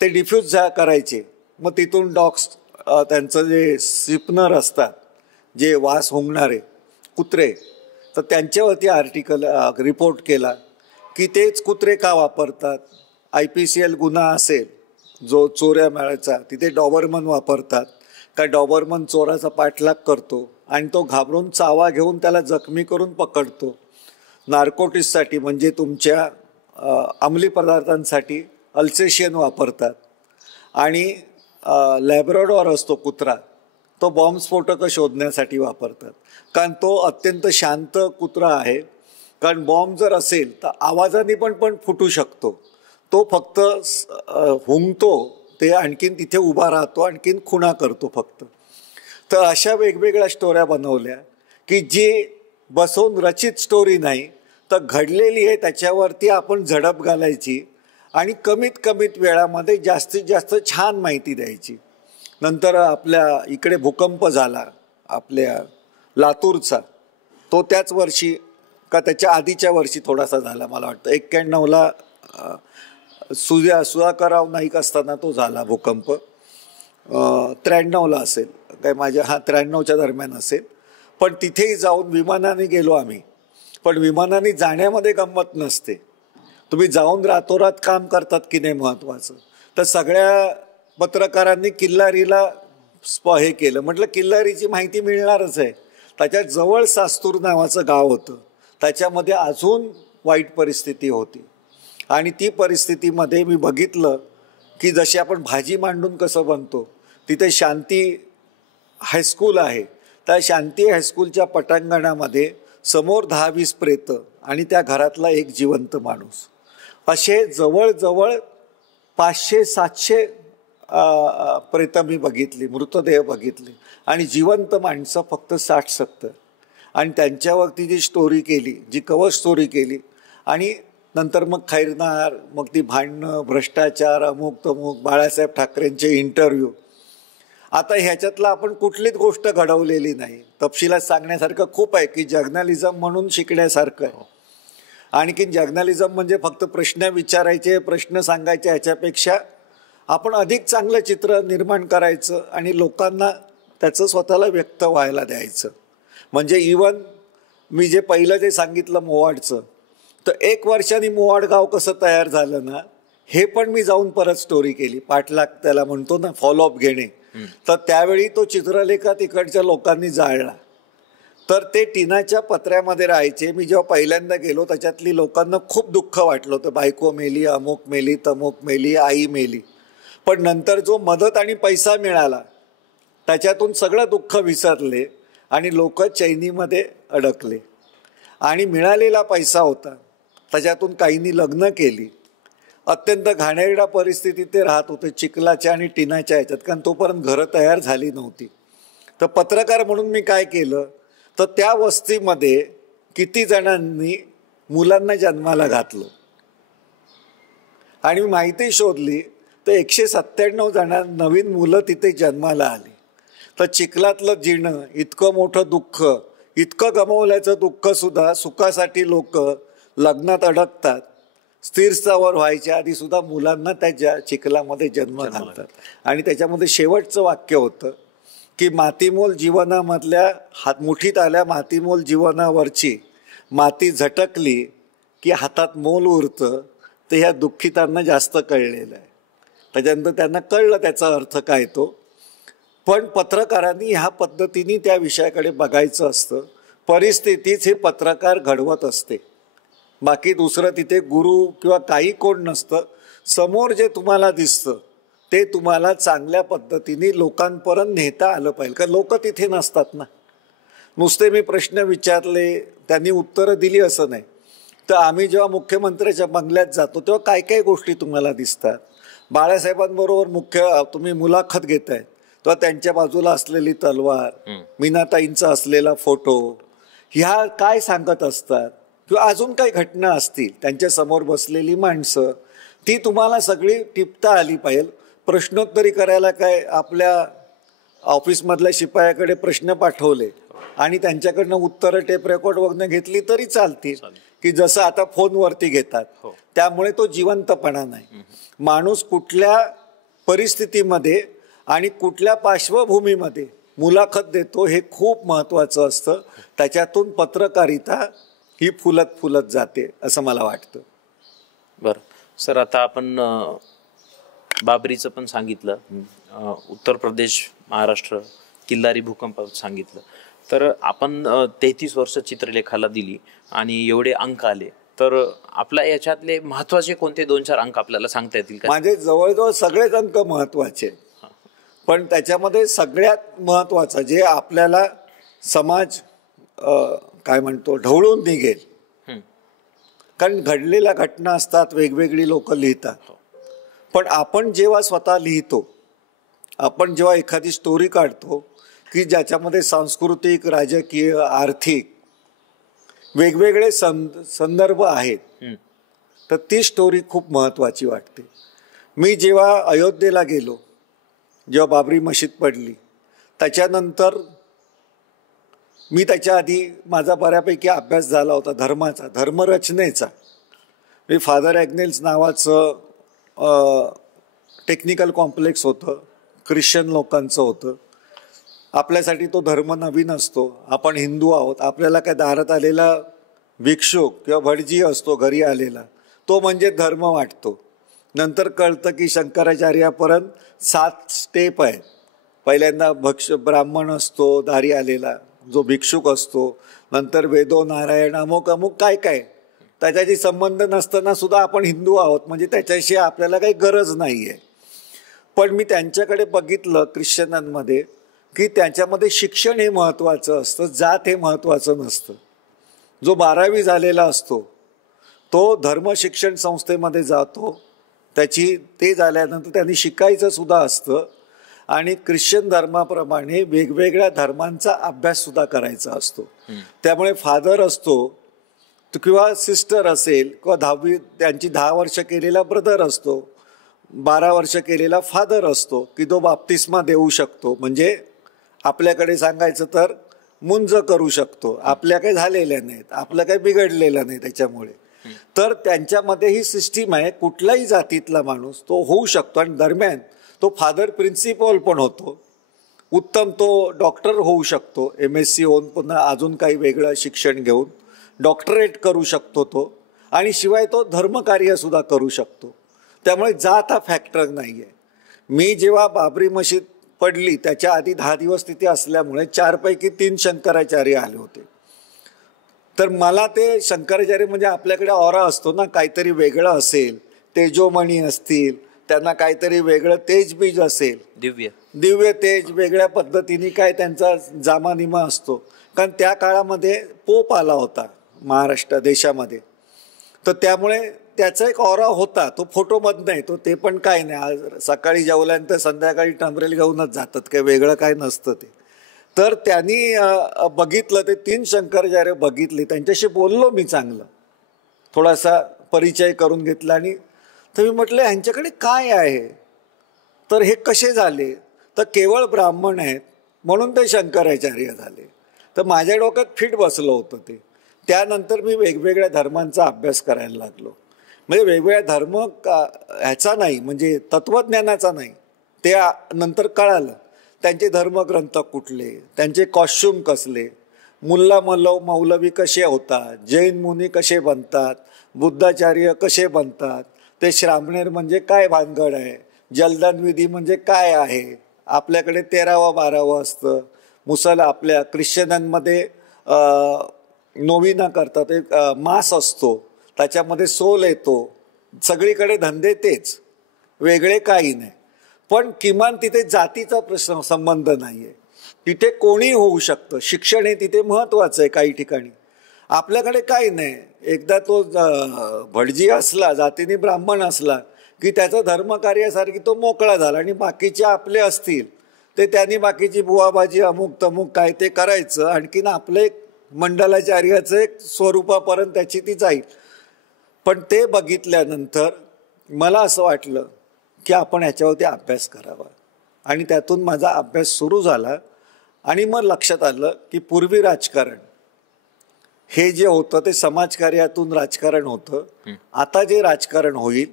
ते डिफ्यूज करायचे. मग तिथून डॉग्स, त्यांचं जे सिपनर असतात, जे वास होंगणारे कुत्रे, तर त्यांच्यावरती रिपोर्ट केला की तेच कुत्रे का वापरतात. IPCL गुन्हा असेल जो चोऱ्या मिळायचा, तिथे डॉबरमन वापरतात का, डॉबरमन चोराचा पाठलाग करतो आणि तो घाबरून चावा घेऊन त्याला जखमी करून पकडतो. नार्कोटिक्ससाठी म्हणजे तुमच्या अंमली पदार्थांसाठी अल्सेशियन वापरतात. आणि लॅब्राडॉर असतो कुत्रा, तो बॉम्बस्फोटकं शोधण्यासाठी वापरतात, कारण तो अत्यंत शांत कुत्रा आहे. कारण बॉम्ब जर असेल तर आवाजाने पण फुटू शकतो. तो फक्त हुंगतो, ते आणखीन तिथे उभा राहतो, आणखीन खुणा करतो फक्त. तर अशा वेगवेगळ्या स्टोऱ्या बनवल्या की जी बसवून रचित स्टोरी नाही तर घडलेली आहे त्याच्यावरती आपण झडप घालायची आणि कमीत वेळामध्ये जास्तीत जास्त छान माहिती द्यायची. नंतर आपल्या इकडे भूकंप झाला आपल्या लातूरचा, तो त्याच वर्षी का त्याच्या आधीच्या वर्षी थोडासा झाला, मला वाटतं 91ला सुधाकरराव नाईक असताना तो झाला भूकंप. 93ला असेल काय, माझ्या 93च्या दरम्यान असेल. पण तिथेही जाऊन विमानाने गेलो आम्ही. पण विमानाने जाण्यामध्ये गंमत नसते, तुम्ही जाऊन रातोरात काम करतात की नाही महत्त्वाचं. तर सगळ्या पत्रकारांनी किल्लारीला हे केलं. म्हटलं किल्लारीची माहिती मिळणारच आहे. त्याच्यात जवळ सास्तूर नावाचं गाव होतं, त्याच्यामध्ये अजून वाईट परिस्थिती होती. आणि ती परिस्थितीमध्ये मी बघितलं की जशी आपण भाजी मांडून कसं बनतो, तिथे शांती हायस्कूल आहे, त्या शांती हायस्कूलच्या पटांगणामध्ये समोर 10-20 प्रेतं आणि त्या घरातला एक जिवंत माणूस, असे जवळजवळ 500-700 प्रेतं मी बघितली, मृतदेह बघितले आणि जिवंत माणसं फक्त 60-70. आणि त्यांच्यावरती जी स्टोरी केली, जी कव्हर स्टोरी केली, आणि नंतर मग खैरनार, मग ती भांडणं, भ्रष्टाचार, अमुक तमुक, बाळासाहेब ठाकरेंचे इंटरव्ह्यू. आता ह्याच्यातलं आपण कुठलीच गोष्ट घडवलेली नाही. तपशिलात सांगण्यासारखं खूप आहे की जर्नलिझम म्हणून शिकण्यासारखं आहे. आणखीन जर्नलिझम म्हणजे फक्त प्रश्न विचारायचे, प्रश्न सांगायचे, ह्याच्यापेक्षा आपण अधिक चांगलं चित्र निर्माण करायचं आणि लोकांना त्याचं स्वतःला व्यक्त व्हायला द्यायचं. म्हणजे इवन मी जे पहिलं जे सांगितलं मोवाडचं, तर 1 वर्षांनी मोवाड गाव कसं तयार झालं ना, हे पण मी जाऊन परत स्टोरी केली. पाठलाग त्याला म्हणतो ना, फॉलोअप घेणे. तर त्यावेळी तो चित्रलेखा तिकडच्या लोकांनी जाळला. तर ते टिनाच्या पत्र्यामध्ये राहायचे. मी जेव्हा पहिल्यांदा गेलो त्याच्यातली लोकांना खूप दुःख वाटलं होतं. बायको मेली, अमुक मेली, तमुक मेली, आई मेली. पण नंतर जो मदत आणि पैसा मिळाला त्याच्यातून सगळं दुःख विसरले आणि लोक चैनीमध्ये अडकले. आणि मिळालेला पैसा होता त्याच्यातून काहींनी लग्न केली. अत्यंत घाणेरड्या परिस्थितीत ते राहत होते, चिखलाच्या आणि टिनाच्या ह्याच्यात, कारण तोपर्यंत घरं तयार झाली नव्हती. तर पत्रकार म्हणून मी काय केलं, तर त्या वस्तीमध्ये किती जणांनी मुलांना जन्माला घातलं आणि मी माहिती शोधली तर 197 जणांना नवीन मुलं तिथे जन्माला आली. तर चिखलातलं जिणं, इतकं मोठं दुःख, इतकं गमावल्याचं दुःखसुद्धा सुखासाठी लोक लग्नात अडकतात. स्थिर स्थावर व्हायच्या आधी सुद्धा मुलांना त्या चिखलामध्ये जन्म घालतात. आणि त्याच्यामध्ये शेवटचं वाक्य होतं की मातीमोल जीवनामधल्या मुठीत आल्या मातीमोल जीवनावरची माती झटकली की हातात मोल उरतं. ते ह्या दुःखितांना जास्त कळलेलं आहे. त्याच्यानंतर त्यांना कळलं त्याचा अर्थ काय तो. पण पत्रकारांनी ह्या पद्धतीने त्या विषयाकडे बघायचं असतं. परिस्थितीच हे पत्रकार घडवत असते, बाकी दुसरं तिथे गुरु किंवा काही कोण नसतं. समोर जे तुम्हाला दिसतं ते तुम्हाला चांगल्या पद्धतीने लोकांपर्यंत नेता आलं पाहिजे, कारण लोक तिथे नसतात ना. नुसते मी प्रश्न विचारले त्यांनी उत्तरं दिली असं नाही. तर आम्ही जेव्हा मुख्यमंत्र्याच्या बंगल्यात जातो तेव्हा काय काय गोष्टी तुम्हाला दिसतात. बाळासाहेबांबरोबर तुम्ही मुलाखत घेताय तेव्हा त्यांच्या बाजूला असलेली तलवार, मीनाताईंचा असलेला फोटो, ह्या काय सांगत असतात, किंवा अजून काही घटना असतील, त्यांच्या समोर बसलेली माणसं, ती तुम्हाला सगळी टिपता आली पाहिजे. प्रश्नोत्तरी करायला काय आपल्या ऑफिसमधल्या शिपायाकडे प्रश्न पाठवले आणि त्यांच्याकडनं उत्तरं टेप रेकॉर्डवरनं घेतली तरी चालतील, की जसं आता फोनवरती घेतात. त्यामुळे तो जिवंतपणा नाही. माणूस कुठल्या परिस्थितीमध्ये आणि कुठल्या पार्श्वभूमीमध्ये मुलाखत देतो हे खूप महत्त्वाचं असतं. त्याच्यातून पत्रकारिता ही फुलत फुलत जाते असं मला वाटतं. बरं सर, आता आपण बाबरीचं पण सांगितलं, उत्तर प्रदेश, महाराष्ट्र, किल्लारी भूकंप सांगितलं. तर आपण 33 वर्ष चित्रलेखाला दिली आणि एवढे अंक आले, तर आपल्या याच्यातले महत्त्वाचे कोणते 2-4 अंक आपल्याला सांगता येतील का? माझे जवळजवळ सगळेच अंक महत्त्वाचे, पण त्याच्यामध्ये सगळ्यात महत्त्वाचं जे आपल्याला समाज काय म्हणतो ढवळून निघेल, कारण घडलेल्या घटना असतात, वेगवेगळी लोक लिहितात. पण आपण जेव्हा स्वतः लिहितो, आपण जेव्हा एखादी स्टोरी काढतो की ज्याच्यामध्ये सांस्कृतिक, राजकीय, आर्थिक वेगवेगळे संदर्भ आहेत, तर ती स्टोरी खूप महत्त्वाची वाटते. मी जेव्हा अयोध्येला गेलो, जेव्हा बाबरी मशीद पडली, त्याच्यानंतर मी त्याच्या आधी माझा बऱ्यापैकी अभ्यास झाला होता धर्माचा, धर्मरचनेचा. मी फादर ॲग्नेल्स नावाचं टेक्निकल कॉम्प्लेक्स होतं, ख्रिश्चन लोकांचं होतं. आपल्यासाठी तो धर्म नवीन असतो, आपण हिंदू आहोत. आपल्याला काय दारात आलेला भिक्षुक किंवा भटजी असतो घरी आलेला, तो म्हणजे धर्म वाटतो. नंतर कळतं की शंकराचार्यापर्यंत 7 स्टेप आहेत. पहिल्यांदा ब्राह्मण असतो, दारी आलेला जो भिक्षुक असतो, नंतर वेदो नारायण, अमुक अमुक काय काय. त्याच्याशी संबंध नसताना सुद्धा आपण हिंदू आहोत, म्हणजे त्याच्याशी आपल्याला काही गरज नाही आहे. पण मी त्यांच्याकडे बघितलं ख्रिश्चनांमध्ये की त्याच्यामध्ये शिक्षण हे महत्त्वाचं असतं, जात हे महत्त्वाचं नसतं. जो 12वी झालेला असतो तो धर्म शिक्षण संस्थेमध्ये जातो, ते झाल्यानंतर त्यांनी शिकायचं सुद्धा असतं आणि ख्रिश्चन धर्माप्रमाणे वेगवेगळ्या धर्मांचा अभ्यास सुद्धा करायचा असतो. त्यामुळे फादर असतो किंवा सिस्टर असेल किंवा 10वी त्यांची 10 वर्ष केलेला ब्रदर असतो, 12 वर्ष केलेला फादर असतो की तो बाप्तिस्मा देऊ शकतो, म्हणजे आपल्याकडे सांगायचं तर मुंज करू शकतो. आपल्या काही झालेल्या नाहीत, आपलं काही बिघडलेलं नाही त्याच्यामुळे. तर त्यांच्यामध्ये ही सिस्टीम आहे, कुठल्याही जातीतला माणूस तो होऊ शकतो आणि दरम्यान तो फादर प्रिन्सिपल पण होतो, उत्तम तो डॉक्टर होऊ शकतो, MSc होऊन पुन्हा अजून काही वेगळं शिक्षण घेऊन डॉक्टरेट करू शकतो तो, आणि शिवाय तो धर्मकार्यसुद्धा करू शकतो. त्यामुळे जात हा फॅक्टर नाही आहे. मी जेव्हा बाबरी मशीद पडली त्याच्या आधी 10 दिवस तिथे असल्यामुळे 4 पैकी 3 शंकराचार्य आले होते. तर मला ते शंकराचार्य म्हणजे आपल्याकडे ऑरा असतो ना, काहीतरी वेगळं असेल, तेजोमणी असतील, त्यांना काहीतरी वेगळं तेजबीज असेल, दिव्य तेज, वेगळ्या पद्धतीने काय त्यांचा जामानिमा असतो. कारण त्या काळामध्ये पोप आला होता महाराष्ट्र देशामध्ये, तर त्यामुळे त्याचा एक ऑरा होता. तो फोटोमधनं आहे तो, ते पण काय नाही, आज सकाळी जेवल्यानंतर संध्याकाळी टंबरेल घेऊनच जातात, काही वेगळं काय नसतं ते. तर त्यांनी बघितलं, ते 3 शंकराचार्य बघितले, त्यांच्याशी बोललो मी, चांगलं थोडासा परिचय करून घेतला. आणि तर मी म्हटलं ह्यांच्याकडे काय आहे, तर हे कसे झाले, तर केवळ ब्राह्मण आहेत म्हणून ते शंकराचार्य झाले. तर माझ्या डोक्यात फिट बसलं होतं ते. त्यानंतर मी वेगवेगळ्या धर्मांचा अभ्यास करायला लागलो. म्हणजे वेगवेगळ्या धर्म ह्याचा नाही, म्हणजे तत्त्वज्ञानाचा नाही, ते नंतर कळालं. त्यांचे धर्मग्रंथ कुठले, त्यांचे कॉस्ट्यूम कसले, मुल्ला मौलवी कसे होतात, जैन मुनी कसे बनतात, बुद्धाचार्य कसे बनतात, ते श्रामणेर म्हणजे काय भानगड आहे, जलदान विधी म्हणजे काय आहे. आपल्याकडे 13वा 12वा असतं, आपल्या ख्रिश्चनांमध्ये नोविना करतात, एक मास असतो, त्याच्यामध्ये सोल येतो. सगळीकडे धंदे तेच, वेगळे काही नाही. पण किमान तिथे जातीचा प्रश्न संबंध नाही आहे, तिथे कोणी होऊ शकतं. शिक्षण हे तिथे महत्त्वाचं आहे. काही ठिकाणी आपल्याकडे काही नाही, एकदा तो भटजी असला, जातीने ब्राह्मण असला की त्याचं धर्मकार्यासारखी तो मोकळा झाला, आणि बाकीचे आपले असतील ते त्यांनी बाकीची बुवाबाजी अमुक तमुक काय ते करायचं, आणखीन आपले मंडलाचार्याचं एक स्वरूपापर्यंत त्याची ती जाईल. पण ते बघितल्यानंतर मला असं वाटलं की आपण ह्याच्यावरती अभ्यास करावा, आणि त्यातून माझा अभ्यास सुरू झाला. आणि मग लक्षात आलं की पूर्वी राजकारण हे जे होतं ते समाजकार्यातून राजकारण होतं, आता जे राजकारण होईल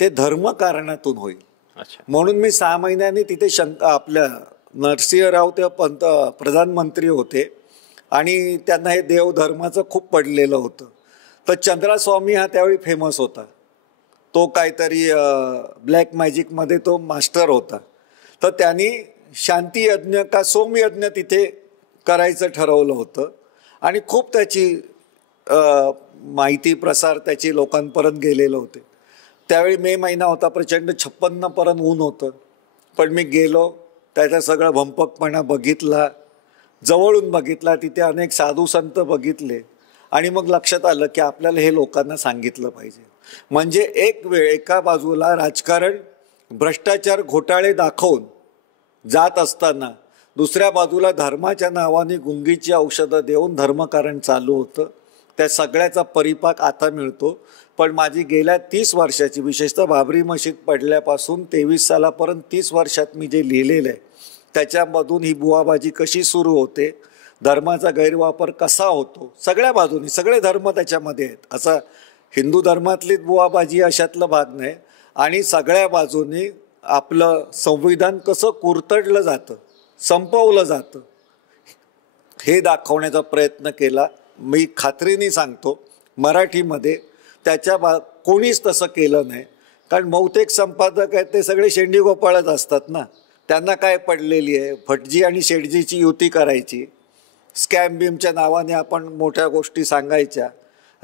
ते धर्मकारणातून होईल. म्हणून मी 6 महिन्यांनी तिथे आपल्या नरसिंहराव ते प्रधानमंत्री होते आणि त्यांना हे देवधर्माचं खूप पडलेलं होतं. तर चंद्रास्वामी हा त्यावेळी फेमस होता, तो काहीतरी ब्लॅक मॅजिकमध्ये तो मास्टर होता. तर त्यांनी शांती यज्ञ का सोमयज्ञ तिथे करायचं ठरवलं होतं, आणि खूप त्याची माहिती प्रसार त्याची लोकांपर्यंत गेलेलं होते. त्यावेळी मे महिना होता, प्रचंड 56 पर्यंत ऊन होतं. पण मी गेलो, त्याचा सगळा भंपकपणा बघितला, जवळून बघितला, तिथे अनेक साधू संत बघितले, आणि मग लक्षात आलं की आपल्याला हे लोकांना सांगितलं पाहिजे. म्हणजे एक वेळ एका बाजूला राजकारण भ्रष्टाचार घोटाळे दाखवून जात असताना दुसऱ्या बाजूला धर्माच्या नावाने गुंगीची औषधं देऊन धर्मकारण चालू होतं. त्या सगळ्याचा परिपाक आता मिळतो. पण माझी गेल्या 30 वर्षाची, विशेषतः बाबरी मशीद पडल्यापासून 23 सालापर्यंत 30 वर्षात मी जे लिहिलेलं आहे त्याच्यामधून ही बुवाबाजी कशी सुरू होते, धर्माचा गैरवापर कसा होतो, सगळ्या बाजूनी सगळे धर्म त्याच्यामध्ये आहेत. असा हिंदू धर्मातलीच बुवाबाजी अशातला भाग नाही, आणि सगळ्या बाजूनी आपलं संविधान कसं कुरतडलं जातं, संपवलं जातं, हे दाखवण्याचा प्रयत्न केला. मी खात्रीने सांगतो मराठीमध्ये कोणीच तसं केलं नाही. कारण बहुतेक संपादक आहेत ते सगळे शेंडी गोपाळच असतात ना, त्यांना काय पडलेली आहे, भटजी आणि शेठजीची युती करायची, स्कॅम बीमच्या नावाने आपण मोठ्या गोष्टी सांगायच्या,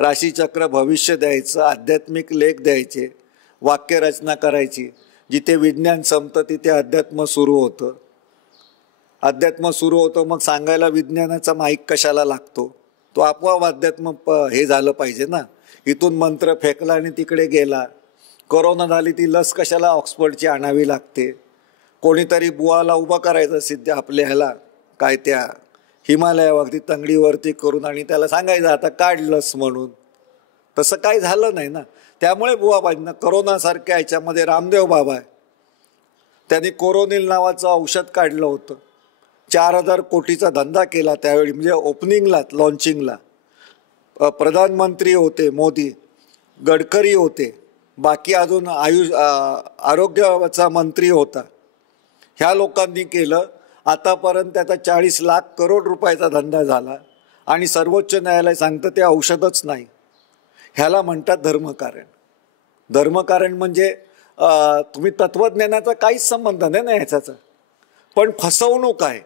राशीचक्र भविष्य द्यायचं, आध्यात्मिक लेख द्यायचे, वाक्यरचना करायची. जिथे विज्ञान संपतं तिथे अध्यात्म सुरू होतं. अध्यात्म सुरू होतं मग सांगायला विज्ञानाचा माईक कशाला लागतो? तो आपोआप अध्यात्म हे झालं पाहिजे ना. इथून मंत्र फेकला आणि तिकडे गेला. कोरोना झाली ती लस कशाला ऑक्सफर्डची आणावी लागते? कोणीतरी बुवाला उभं करायचं सिद्ध आपल्या ह्याला काय त्या हिमालयावरती तंगडीवरती करून आणि त्याला सांगायचं आता काढ लस म्हणून. तसं काही झालं नाही ना. त्यामुळे बुवाबाईंना करोनासारख्या ह्याच्यामध्ये रामदेव बाबा आहे, त्यांनी कोरोनिल नावाचं औषध काढलं होतं. 4,000 कोटीचा धंदा केला त्यावेळी, म्हणजे ओपनिंगला लॉन्चिंगला. प्रधानमंत्री होते मोदी, गडकरी होते, बाकी अजून आरोग्याचा मंत्री होता. ह्या लोकांनी केलं. आतापर्यंत त्याचा 40 लाख करोड रुपयाचा धंदा झाला आणि सर्वोच्च न्यायालय सांगतं ते औषधच नाही. ह्याला म्हणतात धर्मकारण. धर्मकारण म्हणजे तुम्ही तत्त्वज्ञानाचा काहीच संबंध नाही ना ह्याचा, पण फसवणूक आहे.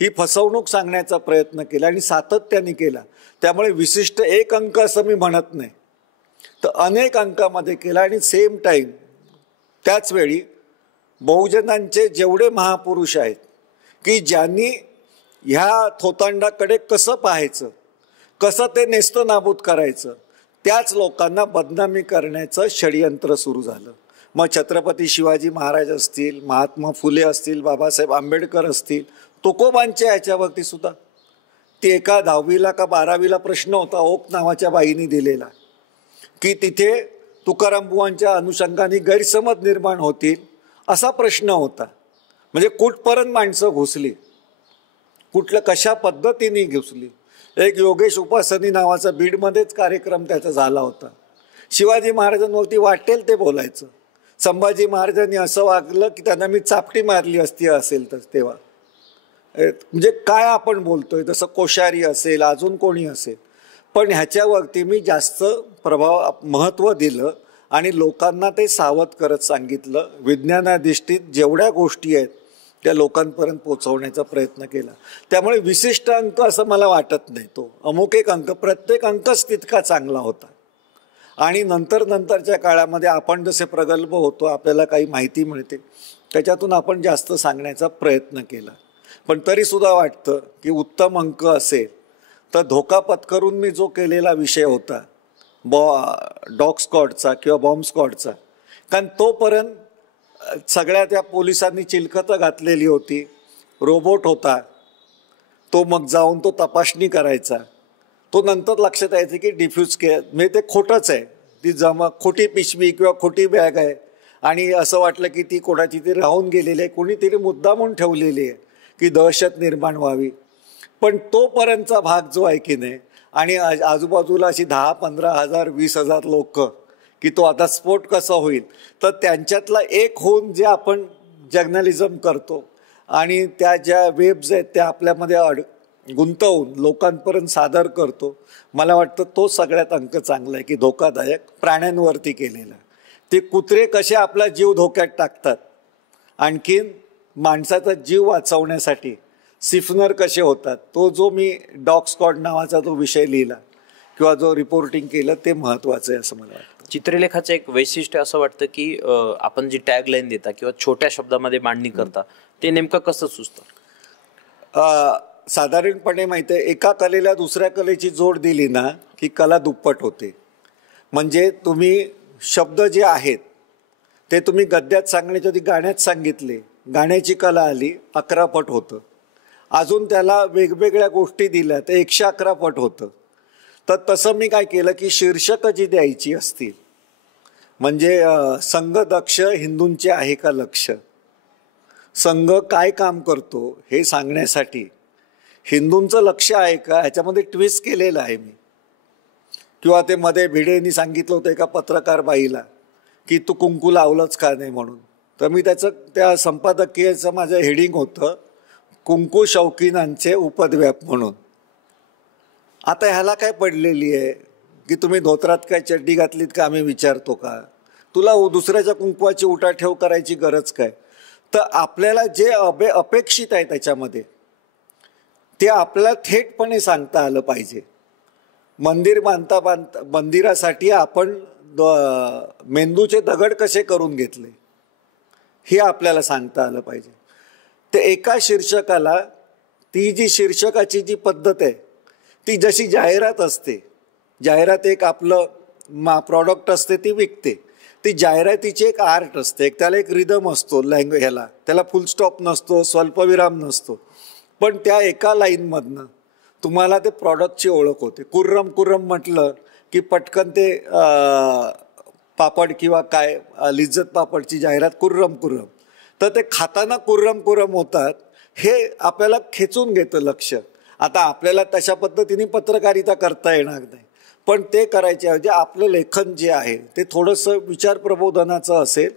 ही फसवणूक सांगण्याचा प्रयत्न केला आणि सातत्याने केला. त्यामुळे विशिष्ट एक अंक असं मी म्हणत नाही, तर अनेक अंकामध्ये केला. आणि सेम टाईम त्याच वेळी बहुजनांचे जेवढे महापुरुष आहेत की ज्यांनी ह्या थोतांडाकडे कसं पाहायचं, कसं ते नेस्तनाबूत करायचं, त्याच लोकांना बदनामी करण्याचं षडयंत्र सुरू झालं. मग छत्रपती शिवाजी महाराज असतील, महात्मा फुले असतील, बाबासाहेब आंबेडकर असतील, तुकोबांच्या ह्याच्यावरती सुद्धा ते एका 10वीला का 12वीला प्रश्न होता ओक नावाच्या बाईंनी दिलेला, की तिथे तुकाराम बुवांच्या अनुषंगाने गैरसमज निर्माण होतील असा प्रश्न होता. म्हणजे कुठपर्यंत माणसं घुसली, कुठलं कशा पद्धतीने घुसली. एक योगेश उपासनी नावाचा बीडमध्येच कार्यक्रम त्याचा झाला होता. शिवाजी महाराजांवरती वाटेल ते बोलायचं. संभाजी महाराजांनी असं वागलं की त्यांना मी चापटी मारली असती असेल तर तेव्हा. म्हणजे काय आपण बोलतोय, जसं कोश्यारी असेल, अजून कोणी असेल. पण ह्याच्यावरती मी जास्त महत्त्व दिलं आणि लोकांना ते सावध करत सांगितलं. विज्ञानाधिष्ठित जेवढ्या गोष्टी आहेत त्या लोकांपर्यंत पोचवण्याचा प्रयत्न केला. त्यामुळे विशिष्ट अंक असं मला वाटत नाही. तो अमुक एक अंक, प्रत्येक अंकच तितका चांगला होता. आणि नंतरच्या काळामध्ये आपण जसे प्रगल्भ होतो, आपल्याला काही माहिती मिळते, त्याच्यातून आपण जास्त सांगण्याचा प्रयत्न केला. पण तरीसुद्धा वाटतं की उत्तम अंक असेल तर धोका पत्करून मी जो केलेला विषय होता डॉग स्क्वॉडचा किंवा बॉम्ब स्क्वॉडचा, कारण तोपर्यंत सगळ्या त्या पोलिसांनी चिलखतं घातलेली होती. रोबोट होता तो, मग जाऊन तो तपासणी करायचा. तो नंतर लक्षात यायचं की डिफ्यूज म्हणजे ते खोटंच आहे, ती खोटी पिशवी किंवा खोटी बॅग आहे. आणि असं वाटलं की ती कोणाची तरी राहून गेलेली आहे, कोणीतरी मुद्दामून ठेवलेली आहे की दहशत निर्माण व्हावी. पण तोपर्यंतचा भाग जो आहे की नाही, आणि आजूबाजूला अशी 10-15 हजार 20,000 लोक, की तो आता स्फोट कसा होईल, तर त्यांच्यातला एक होऊन जे आपण जर्नलिझम करतो आणि त्या ज्या वेब्स आहेत त्या आपल्यामध्ये गुंतवून लोकांपर्यंत सादर करतो, मला वाटतं तो सगळ्यात अंक चांगला आहे की धोकादायक प्राण्यांवरती केलेला. ते कुत्रे कसे आपला जीव धोक्यात टाकतात, आणखीन माणसाचा जीव वाचवण्यासाठी सिफनर कसे होतात, तो जो मी डॉग स्क्वॉड नावाचा जो विषय लिहिला किंवा जो रिपोर्टिंग केलं ते महत्त्वाचं आहे असं मला वाटतं. चित्रलेखाचं एक वैशिष्ट्य असं वाटतं की आपण जी टॅगलाईन देता किंवा छोट्या शब्दामध्ये मांडणी करता ते नेमकं कसं सुचतं? साधारणपणे माहिती आहे, एका कलेला दुसऱ्या कलेची जोड दिली ना की कला दुप्पट होते. म्हणजे तुम्ही शब्द जे आहेत ते तुम्ही गद्यात सांगण्याच्या आधी गाण्यात सांगितले, गाण्याची कला आली 11 पट होतं. अजून त्याला वेगवेगळ्या गोष्टी दिल्या तर 111 पट होतं. तर तसं मी काय केलं की शीर्षकं जी द्यायची असतील, म्हणजे संघ दक्ष हिंदूंचे आहे का लक्ष, संघ काय काम करतो हे सांगण्यासाठी हिंदूंचं लक्ष आहे का ह्याच्यामध्ये ट्विस्ट केलेलं आहे मी. किंवा ते मध्ये भिडेंनी सांगितलं होतं एका पत्रकार बाईला की तू कुंकू लावलंच का नाही म्हणून, तर मी त्या संपादकीयचं माझं हेडिंग होतं कुंकू शौकीनांचे उपद्व्याप म्हणून. आता ह्याला काय पडलेली आहे की तुम्ही धोत्रात काय चड्डी घातलीत का आम्ही विचारतो का, तुला दुसऱ्याच्या कुंकवाची उठाठेव करायची गरज काय. तर आपल्याला जे अपेक्षित आहे त्याच्यामध्ये ते आपल्याला थेटपणे सांगता आलं पाहिजे. मंदिर मंदिरासाठी आपण मेंदूचे दगड कसे करून घेतले हे आपल्याला सांगता आलं पाहिजे. ते एका शीर्षकाला ती जी शीर्षकाची जी पद्धत आहे ती जशी जाहिरात असते, जाहिरात एक आपलं प्रॉडक्ट असते ती विकते, ती जाहिरातीची एक आर्ट असते, त्याला एक रिदम असतो ह्याला, त्याला फुल स्टॉप नसतो, स्वल्पविराम नसतो. पण त्या एका लाईनमधनं तुम्हाला ते प्रॉडक्टची ओळख होते. कुर्रम कुर्रम म्हटलं की पटकन ते पापड किंवा काय लिज्जत पापडची जाहिरात कुर्रम कुर्रम, तर ते खाताना कुर्रम कुर्रम होतात हे आपल्याला खेचून घेतं लक्ष. आता आपल्याला तशा पद्धतीने पत्रकारिता करता येणार नाही, पण ते करायचे ऐवजी आपलं लेखन जे आहे ते थोडंसं विचार प्रबोधनाचं असेल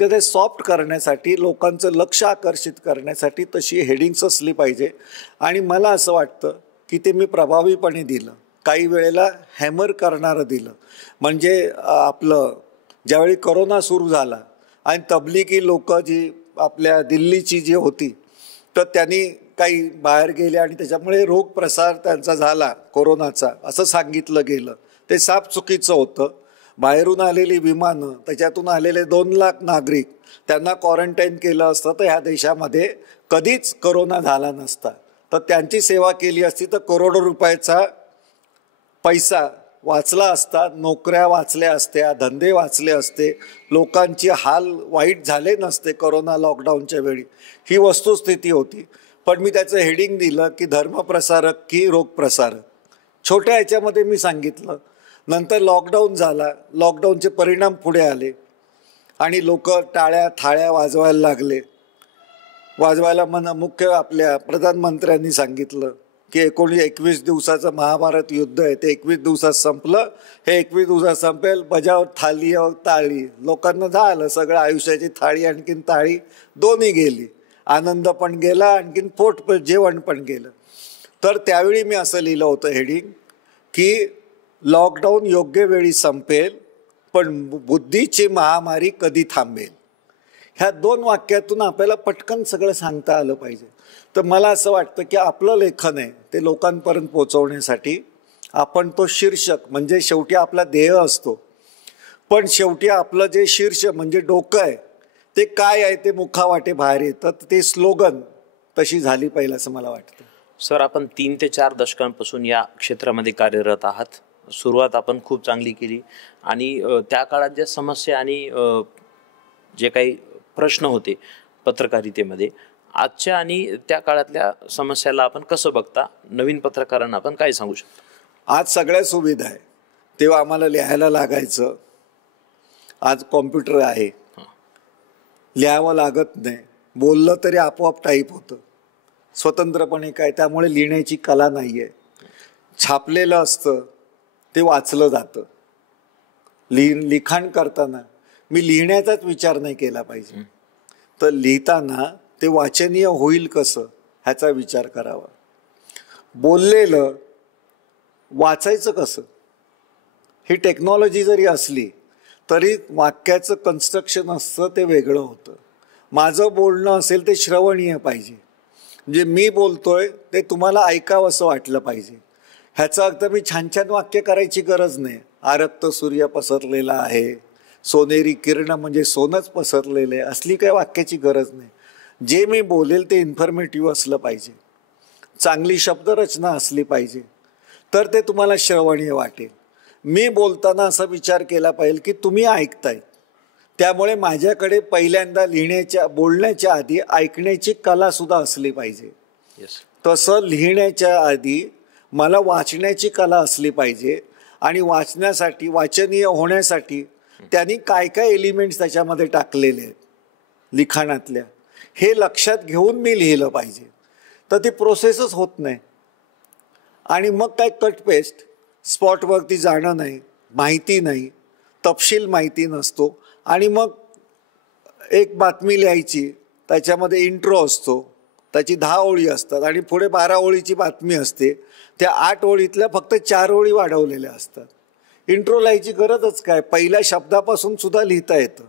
तर ते सॉफ्ट करण्यासाठी, लोकांचं लक्ष आकर्षित करण्यासाठी तशी हेडिंग्स असली पाहिजे. आणि मला असं वाटतं की ते मी प्रभावीपणे दिलं, काही वेळेला हॅमर करणारं दिलं. म्हणजे आपलं ज्यावेळी कोरोना सुरू झाला आणि तबलिगी लोक जी आपल्या दिल्लीची जी होती तर त्यांनी काही बाहेर गेले आणि त्याच्यामुळे रोग प्रसार त्यांचा झाला कोरोनाचा असं सांगितलं गेलं. ते साफ चुकीचं होतं. बाहेरून आलेली विमानं, त्याच्यातून आलेले 2 लाख नागरिक, त्यांना क्वारंटाईन केलं असतं तर ह्या देशामध्ये कधीच कोरोना झाला नसता. तर त्यांची सेवा केली असती तर करोडो रुपयाचा पैसा वाचला असता, नोकऱ्या वाचल्या असत्या, धंदे वाचले असते, लोकांचे हाल वाईट झाले नसते कोरोना लॉकडाऊनच्या वेळी. ही वस्तुस्थिती होती. पण मी त्याचं हेडिंग दिलं की धर्मप्रसारक की रोगप्रसारक. छोट्या ह्याच्यामध्ये मी सांगितलं. नंतर लॉकडाऊन झाला, लॉकडाऊनचे परिणाम पुढे आले आणि लोक टाळ्या थाळ्या वाजवायला लागले. वाजवायला मुख्य आपल्या प्रधानमंत्र्यांनी सांगितलं की 21 दिवसाचं महाभारत युद्ध आहे, ते 21 दिवसात संपलं, हे 21 दिवसात संपेल, बजाव थाली ताळी. लोकांना झालं सगळं, आयुष्याची थाळी आणखीन ताळी दोन्ही गेली, आनंद पण गेला आणखीन पोट जेवण पण गेलं. तर त्यावेळी मी असं लिहिलं होतं हेडिंग की लॉकडाऊन योग्य वेळी संपेल पण बुद्धीची महामारी कधी थांबेल. ह्या 2 वाक्यातून आपल्याला पटकन सगळं सांगता आलं पाहिजे. तर मला असं वाटतं की आपलं लेखन आहे ते लोकांपर्यंत पोहोचवण्यासाठी आपण तो शीर्षक, म्हणजे शेवटी आपला ध्येय असतो, पण शेवटी आपलं जे शीर्ष म्हणजे डोकं आहे ते काय आहे ते मुखावाटे बाहेर येतं. ते स्लोगन तशी झाली पाहिजे असं मला वाटतं. सर, आपण 3 ते 4 दशकांपासून या क्षेत्रामध्ये कार्यरत आहात. सुरुवात आपण खूप चांगली केली आणि त्या काळात ज्या समस्या आणि जे काही प्रश्न होते पत्रकारितेमध्ये, आजच्या आणि त्या काळातल्या समस्याला आपण कसं बघता? नवीन पत्रकारांना आपण काय सांगू शकतो? आज सगळ्या सुविधा आहे. तेव्हा आम्हाला लिहायला लागायचं, आज कॉम्प्युटर आहे, लिहावं लागत नाही, बोललं तरी आपोआप टाईप होतं स्वतंत्रपणे. काय त्यामुळे लिहिण्याची कला नाही आहे. छापलेलं असतं ते वाचलं जातं. लिखाण करताना मी लिहिण्याचाच विचार नाही केला पाहिजे, तर लिहिताना ते वाचनीय होईल कसं ह्याचा विचार करावा. बोललेलं वाचायचं कसं, ही टेक्नॉलॉजी जरी असली तरी वाक्याचं कन्स्ट्रक्शन असतं ते वेगळं होतं. माझं बोलणं असेल ते श्रवणीय पाहिजे, म्हणजे मी बोलतोय ते तुम्हाला ऐकावं असं वाटलं पाहिजे. ह्याचा अर्थ मी छान छान वाक्य करायची गरज नाही. आरक्त सूर्य पसरलेला आहे, सोनेरी किरण म्हणजे सोनच पसरलेलं आहे, असली काही वाक्याची गरज नाही. जे मी बोलेल ते इन्फॉर्मेटिव्ह असलं पाहिजे, चांगली शब्दरचना असली पाहिजे, तर ते तुम्हाला श्रवणीय वाटेल. मी बोलताना असा विचार केला पाहिजे की तुम्ही ऐकताय, त्यामुळे माझ्याकडे पहिल्यांदा बोलण्याच्या आधी ऐकण्याची कला सुद्धा असली पाहिजे. तसं लिहिण्याच्या आधी मला वाचण्याची कला असली पाहिजे आणि वाचण्यासाठी, वाचनीय होण्यासाठी त्यांनी काय काय एलिमेंट्स त्याच्यामध्ये टाकलेले आहेत लिखाणातल्या, हे लक्षात घेऊन मी लिहिलं पाहिजे. तर ती प्रोसेसच होत नाही. आणि मग काय कट पेस्ट, स्पॉटवरती जाणं नाही, माहिती नाही, तपशील माहिती नसतो. आणि मग एक बातमी लिहायची, त्याच्यामध्ये इंट्रो असतो, त्याची 10 ओळी असतात आणि पुढे 12 ओळीची बातमी असते. त्या 8 ओळीतल्या फक्त 4 ओळी वाढवलेल्या असतात. इंट्रो लिहायची गरजच काय, पहिल्या शब्दापासून सुद्धा लिहिता येतं.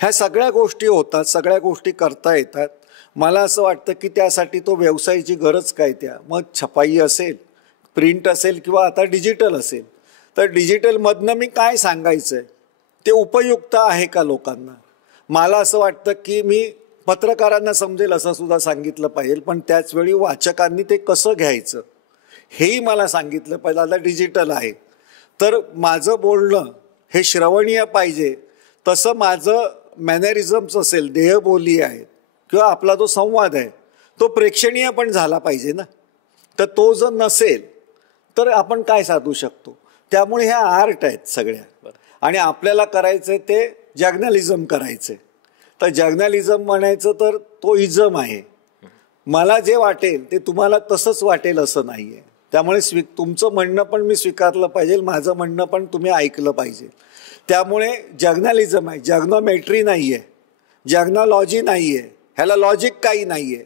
ह्या सगळ्या गोष्टी होतात, सगळ्या गोष्टी करता येतात. मला असं वाटतं की त्यासाठी तो व्यवसायाची गरज काय, त्या मग छपाई असेल, प्रिंट असेल किंवा आता डिजिटल असेल, तर डिजिटलमधनं मी काय सांगायचं आहे ते उपयुक्त आहे का लोकांना. मला असं वाटतं की मी पत्रकारांना समजेल असं सुद्धा सांगितलं पाहिजे, पण त्याचवेळी वाचकांनी ते कसं घ्यायचं हेही मला सांगितलं पाहिजे. आता डिजिटल आहे तर माझं बोलणं हे श्रवणीय पाहिजे, तसं माझं मॅनरिझम्स असेल, देहबोली आहेत किंवा आपला जो संवाद आहे तो प्रेक्षणीय पण झाला पाहिजे ना. तर तो जर नसेल तर आपण काय साधू शकतो. त्यामुळे ह्या आर्ट आहेत सगळ्या, आणि आपल्याला करायचं ते जर्नलिझम करायचं. तर जर्नलिझम म्हणायचं तर तो इझम आहे. मला जे वाटेल ते तुम्हाला तसंच वाटेल असं नाही आहे. त्यामुळे तुमचं म्हणणं पण मी स्वीकारलं पाहिजे, माझं म्हणणं पण तुम्ही ऐकलं पाहिजे. त्यामुळे जर्नलिझम आहे, जर्नोमेट्री नाही आहे, जर्नॉलॉजी नाही आहे, ह्याला लॉजिक काही नाही आहे.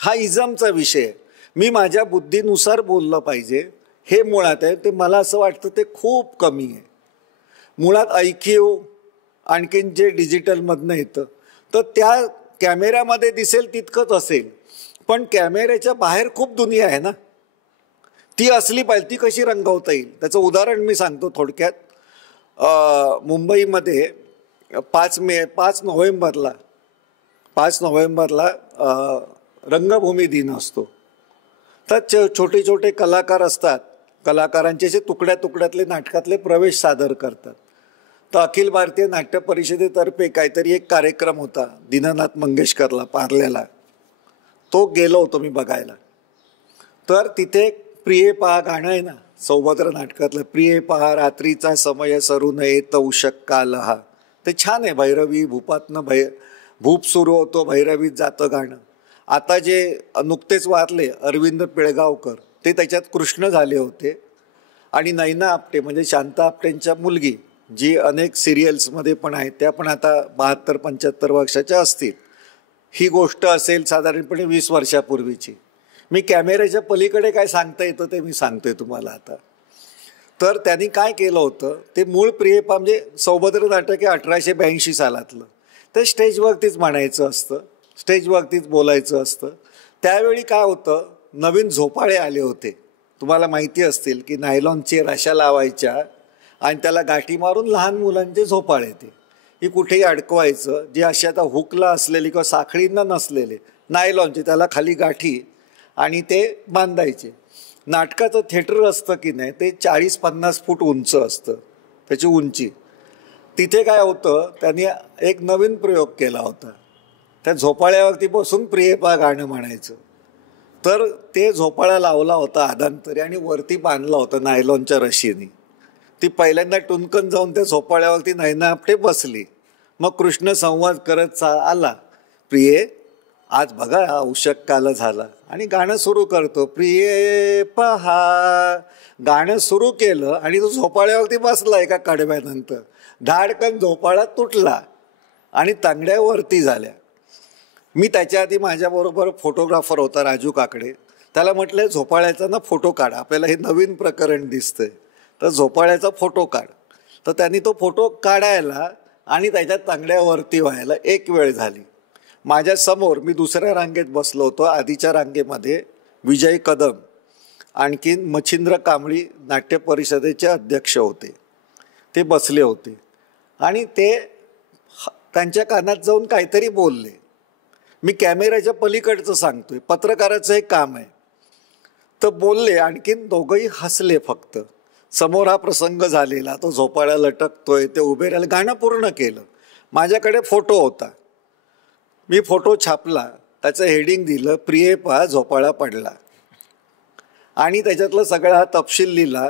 हा इझमचा विषय आहे. मी माझ्या बुद्धीनुसार बोललं पाहिजे हे मुळात आहे. ते मला असं वाटतं ते खूप कमी आहे. मुळात ऐकीव आणखीन जे डिजिटलमधनं येतं तर त्या कॅमेऱ्यामध्ये दिसेल तितकंच असेल, पण कॅमेऱ्याच्या बाहेर खूप दुनिया आहे ना, ती असली पाहिजे. ती कशी रंगवता येईल त्याचं उदाहरण मी सांगतो थोडक्यात. मुंबईमध्ये 5 नोव्हेंबरला रंगभूमी दिन असतो. तर छोटे छोटे कलाकार असतात, कलाकारांचे जे तुकड्या तुकड्यातले नाटकातले प्रवेश सादर करतात. तर अखिल भारतीय नाट्य परिषदेतर्फे काहीतरी एक कार्यक्रम होता दीनानाथ मंगेशकरला पार्ल्याला, तो गेलो होतो मी बघायला. तर तिथे प्रिये पहा गाणं आहे ना सौभद्र नाटकातलं, प्रिये पहा रात्रीचा समय सरू नये तौशक काल हा, ते छान आहे. भैरवी भूपातनं भूप सुरू होतो, भैरवीत जातं गाणं. आता जे नुकतेच वारले अरविंद पिळगावकर ते त्याच्यात कृष्ण झाले होते, आणि नैना आपटे म्हणजे शांता आपटेंच्या मुलगी जी अनेक सिरियल्समध्ये पण आहेत, त्या पण आता 72-75 वर्षाच्या असतील. ही गोष्ट असेल साधारणपणे 20 वर्षापूर्वीची. मी कॅमेऱ्याच्या पलीकडे काय सांगता येतं ते मी सांगतोय तुम्हाला आता. तर त्यांनी काय केलं होतं, ते मूळ प्रियपा म्हणजे सौभद्र नाटक आहे 1882 सालातलं. ते स्टेजवरतीच म्हणायचं असतं, स्टेजवरतीच बोलायचं असतं. त्यावेळी काय होतं, नवीन झोपाळे आले होते, तुम्हाला माहिती असतील की नायलॉनचे राशा लावायच्या आणि त्याला गाठी मारून लहान मुलांचे झोपाळे ते कुठेही अडकवायचं, जे असे आता हुकला असलेले किंवा साखळींना नसलेले नायलॉनचे, त्याला खाली गाठी आणि ते बांधायचे. नाटकाचं थिएटर असतं की नाही ते 40-50 फूट उंच असतं त्याची उंची. तिथे काय होतं, त्यांनी एक नवीन प्रयोग केला होता. त्या झोपाळ्यावरती बसून प्रियपा गाणं म्हणायचं. तर ते झोपाळा लावला होता आदांतरी आणि वरती बांधला होता नायलॉनच्या रशीने. ती पहिल्यांदा टुनकन जाऊन त्या झोपाळ्यावरती नैना आपटे बसली. मग कृष्ण संवाद करत आला, प्रिये आज बघा उषक काल झाला, आणि गाणं सुरू करतो, प्रिये पहा. गाणं सुरू केलं आणि तो झोपाळ्यावरती बसला. एका कडव्यानंतर धाडकन झोपाळा तुटला आणि तांगड्यावरती झाल्या. मी त्याच्या आधी माझ्याबरोबर फोटोग्राफर होता राजू काकडे, त्याला म्हटलं झोपाळ्याचा ना फोटो काढ, आपल्याला हे नवीन प्रकरण दिसतंय, तर झोपाळ्याचा फोटो काढ. तर त्यांनी तो फोटो काढायला आणि त्याच्या तांगड्यावरती व्हायला एक वेळ झाली. माझ्यासमोर मी दुसऱ्या रांगेत बसलो होतो, आधीच्या रांगेमध्ये विजय कदम आणखीन मच्छिंद्र कांबळी नाट्य परिषदेचे अध्यक्ष होते, ते बसले होते. आणि ते त्यांच्या कानात जाऊन काहीतरी बोलले. मी कॅमेऱ्याच्या पलीकडचं सांगतोय, पत्रकाराचं हे काम आहे. तर बोलले, आणखीन दोघंही हसले फक्त. समोर हा प्रसंग झालेला, तो झोपाळ्या लटकतोय, ते उभे राहिले, गाणं पूर्ण केलं. माझ्याकडे फोटो होता, मी फोटो छापला, त्याचं हेडिंग दिलं प्रिये पहा झोपाळा पडला, आणि त्याच्यातलं सगळा हा तपशील लिहिला.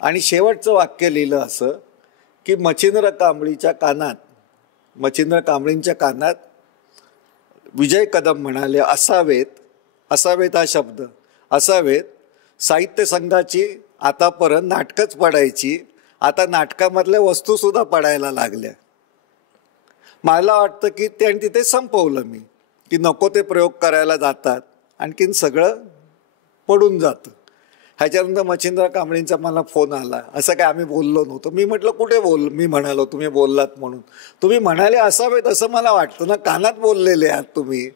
आणि शेवटचं वाक्य लिहिलं असं की मच्छिंद्र कांबळींच्या कानात विजय कदम म्हणाले, असावेत हा शब्द, असावेत. साहित्य संघाची आतापर्यंत नाटकंच पडायची, आता नाटकामधल्या वस्तूसुद्धा पडायला लागल्या. मला वाटतं की ते, आणि तिथे संपवलं मी की नको ते प्रयोग करायला जातात, आणखीन सगळं पडून जातं. ह्याच्यानंतर मच्छिंद्र कांबळींचा मला फोन आला, असं काय आम्ही बोललो नव्हतो. मी म्हटलं कुठे मी म्हणालो तुम्ही बोललात म्हणून. तुम्ही म्हणाले असावेत असं मला वाटतं ना, कानात बोललेले आहात तुम्ही,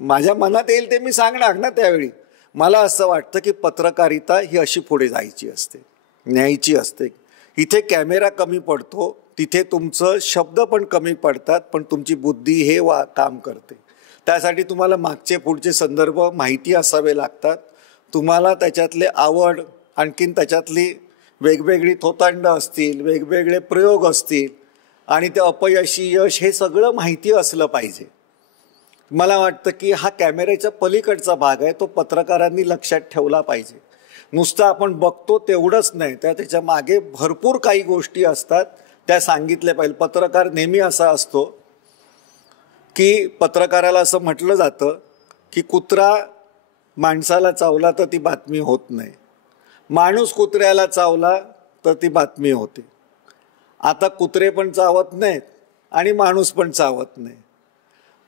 माझ्या मनात येईल ते मी सांगणार ना त्यावेळी. मला असं वाटतं की पत्रकारिता ही अशी पुढे जायची असते, न्यायची असते. इथे कॅमेरा कमी पडतो, तिथे तुमचं शब्द पण कमी पडतात, पण तुमची बुद्धी हे काम करते. त्यासाठी तुम्हाला मागचे पुढचे संदर्भ माहिती असावे लागतात. तुम्हाला त्याच्यातले आवड, आणखीन त्याच्यातली वेगवेगळी थोतांड असतील, वेगवेगळे प्रयोग असतील आणि ते अपयशी यश हे सगळं माहिती असलं पाहिजे. मला वाटतं की हा कॅमेऱ्याच्या पलीकडचा भाग आहे, तो पत्रकारांनी लक्षात ठेवला पाहिजे. नुसतं आपण बघतो तेवढंच नाही, त्याच्या मागे भरपूर काही गोष्टी असतात, त्या सांगितल्या पाहिजे. पत्रकार नेहमी असा असतो की पत्रकाराला असं म्हटलं जातं की कुत्रा माणसाला चावला तर ती बातमी होत नाही, माणूस कुत्र्याला चावला तर ती बातमी होते. आता कुत्रे पण चावत नाहीत आणि माणूस पण चावत नाही.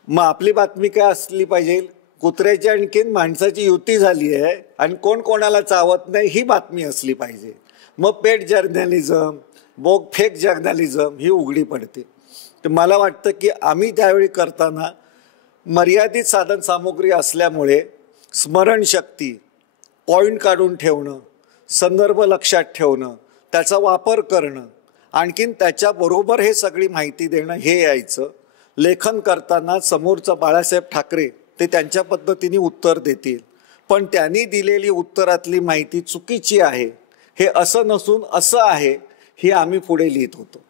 मग आपली बातमी काय असली पाहिजे? कुत्र्याची आणखीन माणसाची युती झाली आहे आणि कोण कोणाला चावत नाही ही बातमी असली पाहिजे. मग पेट जर्नलिझम, फेक जर्नलिझम ही उघडी पडते. तर मला वाटतं की आम्ही त्यावेळी करताना मर्यादित साधन सामुग्री असल्यामुळे स्मरणशक्ती, पॉईंट काढून ठेवणं, संदर्भ लक्षात ठेवणं, त्याचा वापर करणं, आणखीन त्याच्याबरोबर हे सगळी माहिती देणं हे यायचं. लेखन करताना समोरचा बाळासाहेब ठाकरे ते त्यांच्या पद्धतीने उत्तर देतील, पण त्यांनी दिलेली उत्तरातली माहिती चुकीची आहे, हे असं नसून असं आहे, हे आम्ही पुढे लिहित होतो.